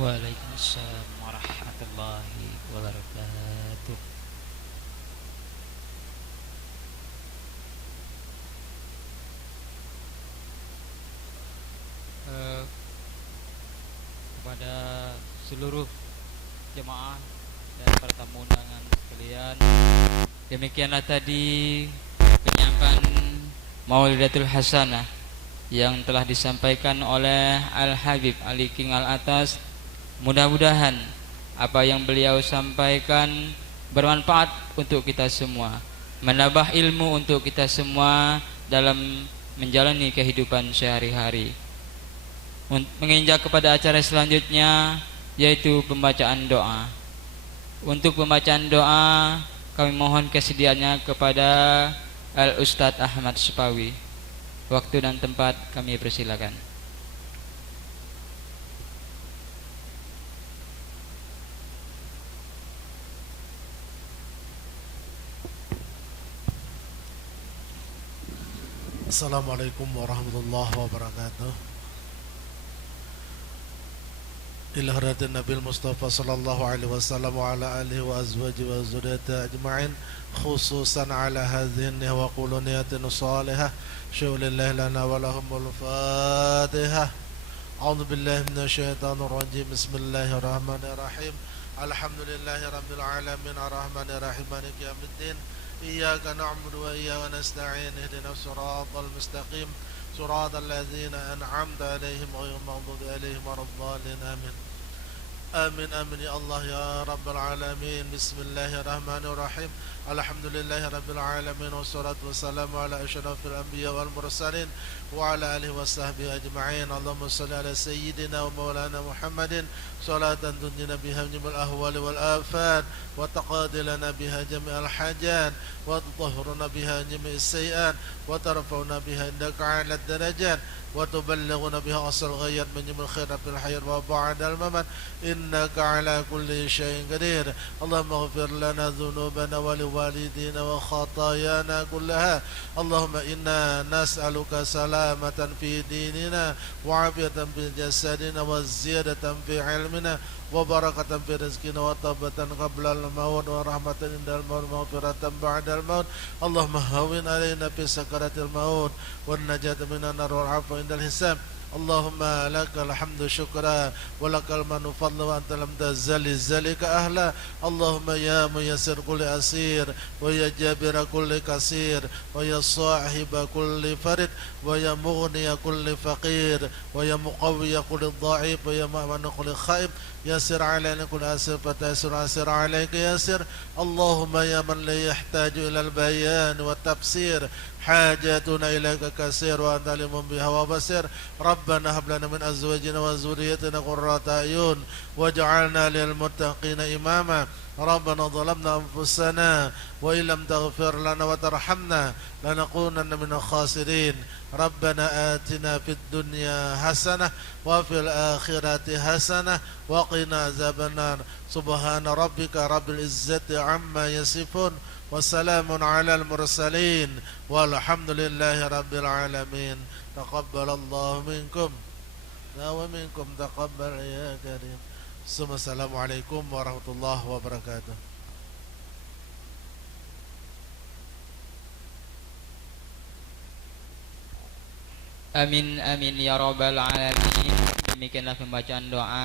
Waalaikumsalam warahmatullahi wabarakatuh. Kepada seluruh jemaah dan para tamu undangan sekalian, demikianlah tadi penyampaian Maulidatul Hasanah yang telah disampaikan oleh Al-Habib Ali King Al-Atas. Mudah-mudahan apa yang beliau sampaikan bermanfaat untuk kita semua, menambah ilmu untuk kita semua dalam menjalani kehidupan sehari-hari. Menginjak kepada acara selanjutnya, yaitu pembacaan doa. Untuk pembacaan doa, kami mohon kesediaannya kepada Al-Ustadz Ahmad Supawi. Waktu dan tempat kami persilakan. Assalamualaikum warahmatullahi wabarakatuh. Ila haratin Nabi Mustafa sallallahu alaihi wasallam wa ala alihi wa azwaji wa zuriyati ajma'in, khususan ala hadhihi wa quluniyatin salihah. Syulillahi lana wa lahumul Fatihah. A'udzu billahi minasy syaithanir rajim. Bismillahirrahmanirrahim. Alhamdulillahi rabbil alamin arrahmanir rahim maliki yaumiddin. Iyyaka na'budu wa iyyaka nasta'in. Ihdinas siratal mustaqim. Siratal ladzina an'amta 'alaihim ghairil maghdubi 'alaihim waladdallin. Amin. Amin amin ya Allah ya rabbal alamin. Bismillahirrahmanirrahim. Alhamdulillahi rabbil alamin, wassalatu wassalamu ala asyrafil anbiya wal mursalin wa ala alihi washabbihi ajma'in. Allahumma shalli ala sayyidina wa maulana Muhammadin salatan tunjina biha minal ahwali wal afat wa taqadi lana biha jami'al hajat wa tutahhiruna biha jami'is sayiat wa tarfa'una biha indaka 'alad darajat wa tuballighuna biha asal ghayat min jami'il khairat fil hayat wa ba'dal mamat. Innaka 'ala kulli syai'in qadir. Allahumma ighfir lana dhunubana wa liwalidina wa khatayana kullaha. Allahumma inna nas'aluka salamatan fi dinina wa 'afiyatan fi jasadina wa ziyadatan fi 'ilmina wa barakatan fi rizqina wa taubatan qabla al-maut wa rahmatan indal maut wa maghfiratan ba'dal maut. Allahumma hawwin 'alaina fi sakaratil maut wan najata minan nar wal 'afwa indal hisab. Allahumma lakal hamdu syukra wa lakal manu fadlu wa anta lam tazali zalika ahla. Allahumma ya muyassir kulli asir wa ya jabira kulli kasir wa ya sahiba kulli farid wa ya mughniya kulli faqir wa ya muqawwiya kulli dha'if wa ya ma'mana kulli khaib. Ya يسر علينا كل أسر فتيسر عسر عليك يسر اللهم يا من لا يحتاج إلى البيان والتفسير حاجاتنا إليك كثير وأنت عليم بها وبصير ربنا هب لنا من أزواجنا وذريتنا قرة أعين واجعلنا للمتقين إماما ربنا ظلمنا أنفسنا وإن لم تغفر لنا وترحمنا لنكونن من الخاسرين ربنا آتنا في الدنيا حسنة وفي الآخرة حسنة وقنا عذاب النار سبحان ربك رب العزة عما يصفون وسلام على المرسلين والحمد لله رب العالمين تقبل الله منكم ومنكم تقبل يا كريم Assalamualaikum warahmatullahi wabarakatuh. Amin amin ya rabbal alamin. Demikianlah pembacaan doa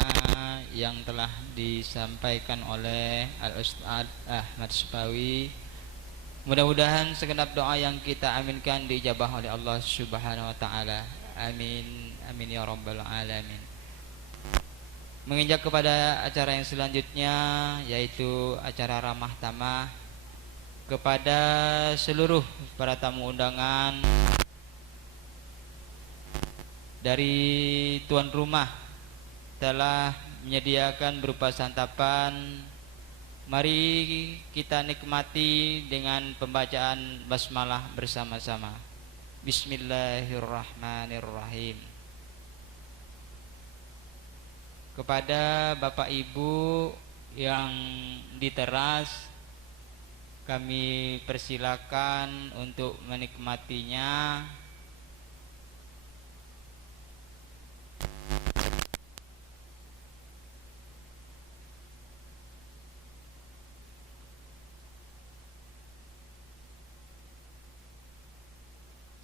yang telah disampaikan oleh Al-Ustaz Ahmad Supawi. Mudah-mudahan segenap doa yang kita aminkan diijabah oleh Allah Subhanahu wa taala. Amin amin ya rabbal alamin. Menginjak kepada acara yang selanjutnya, yaitu acara ramah tamah kepada seluruh para tamu undangan dari tuan rumah telah menyediakan berupa santapan. Mari kita nikmati dengan pembacaan basmalah bersama-sama. Bismillahirrahmanirrahim. Kepada Bapak Ibu yang di teras, kami persilakan untuk menikmatinya.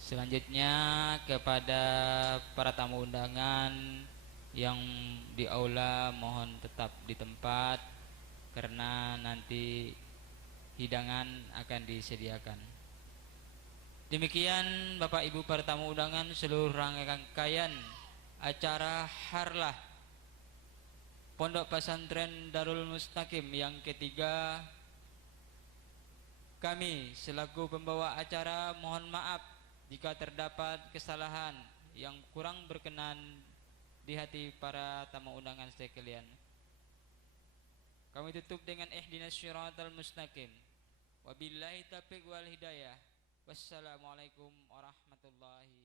Selanjutnya kepada para tamu undangan yang di aula mohon tetap di tempat karena nanti hidangan akan disediakan. Demikian Bapak Ibu para tamu undangan, seluruh rangkaian acara harlah Pondok Pesantren Darul Mustaqim yang ketiga. Kami selaku pembawa acara mohon maaf jika terdapat kesalahan yang kurang berkenan di hati para tamu undangan sekalian. Kami tutup dengan ihdinas syiratal mustaqim. Wabillahi taufiq wal hidayah. Wassalamualaikum warahmatullahi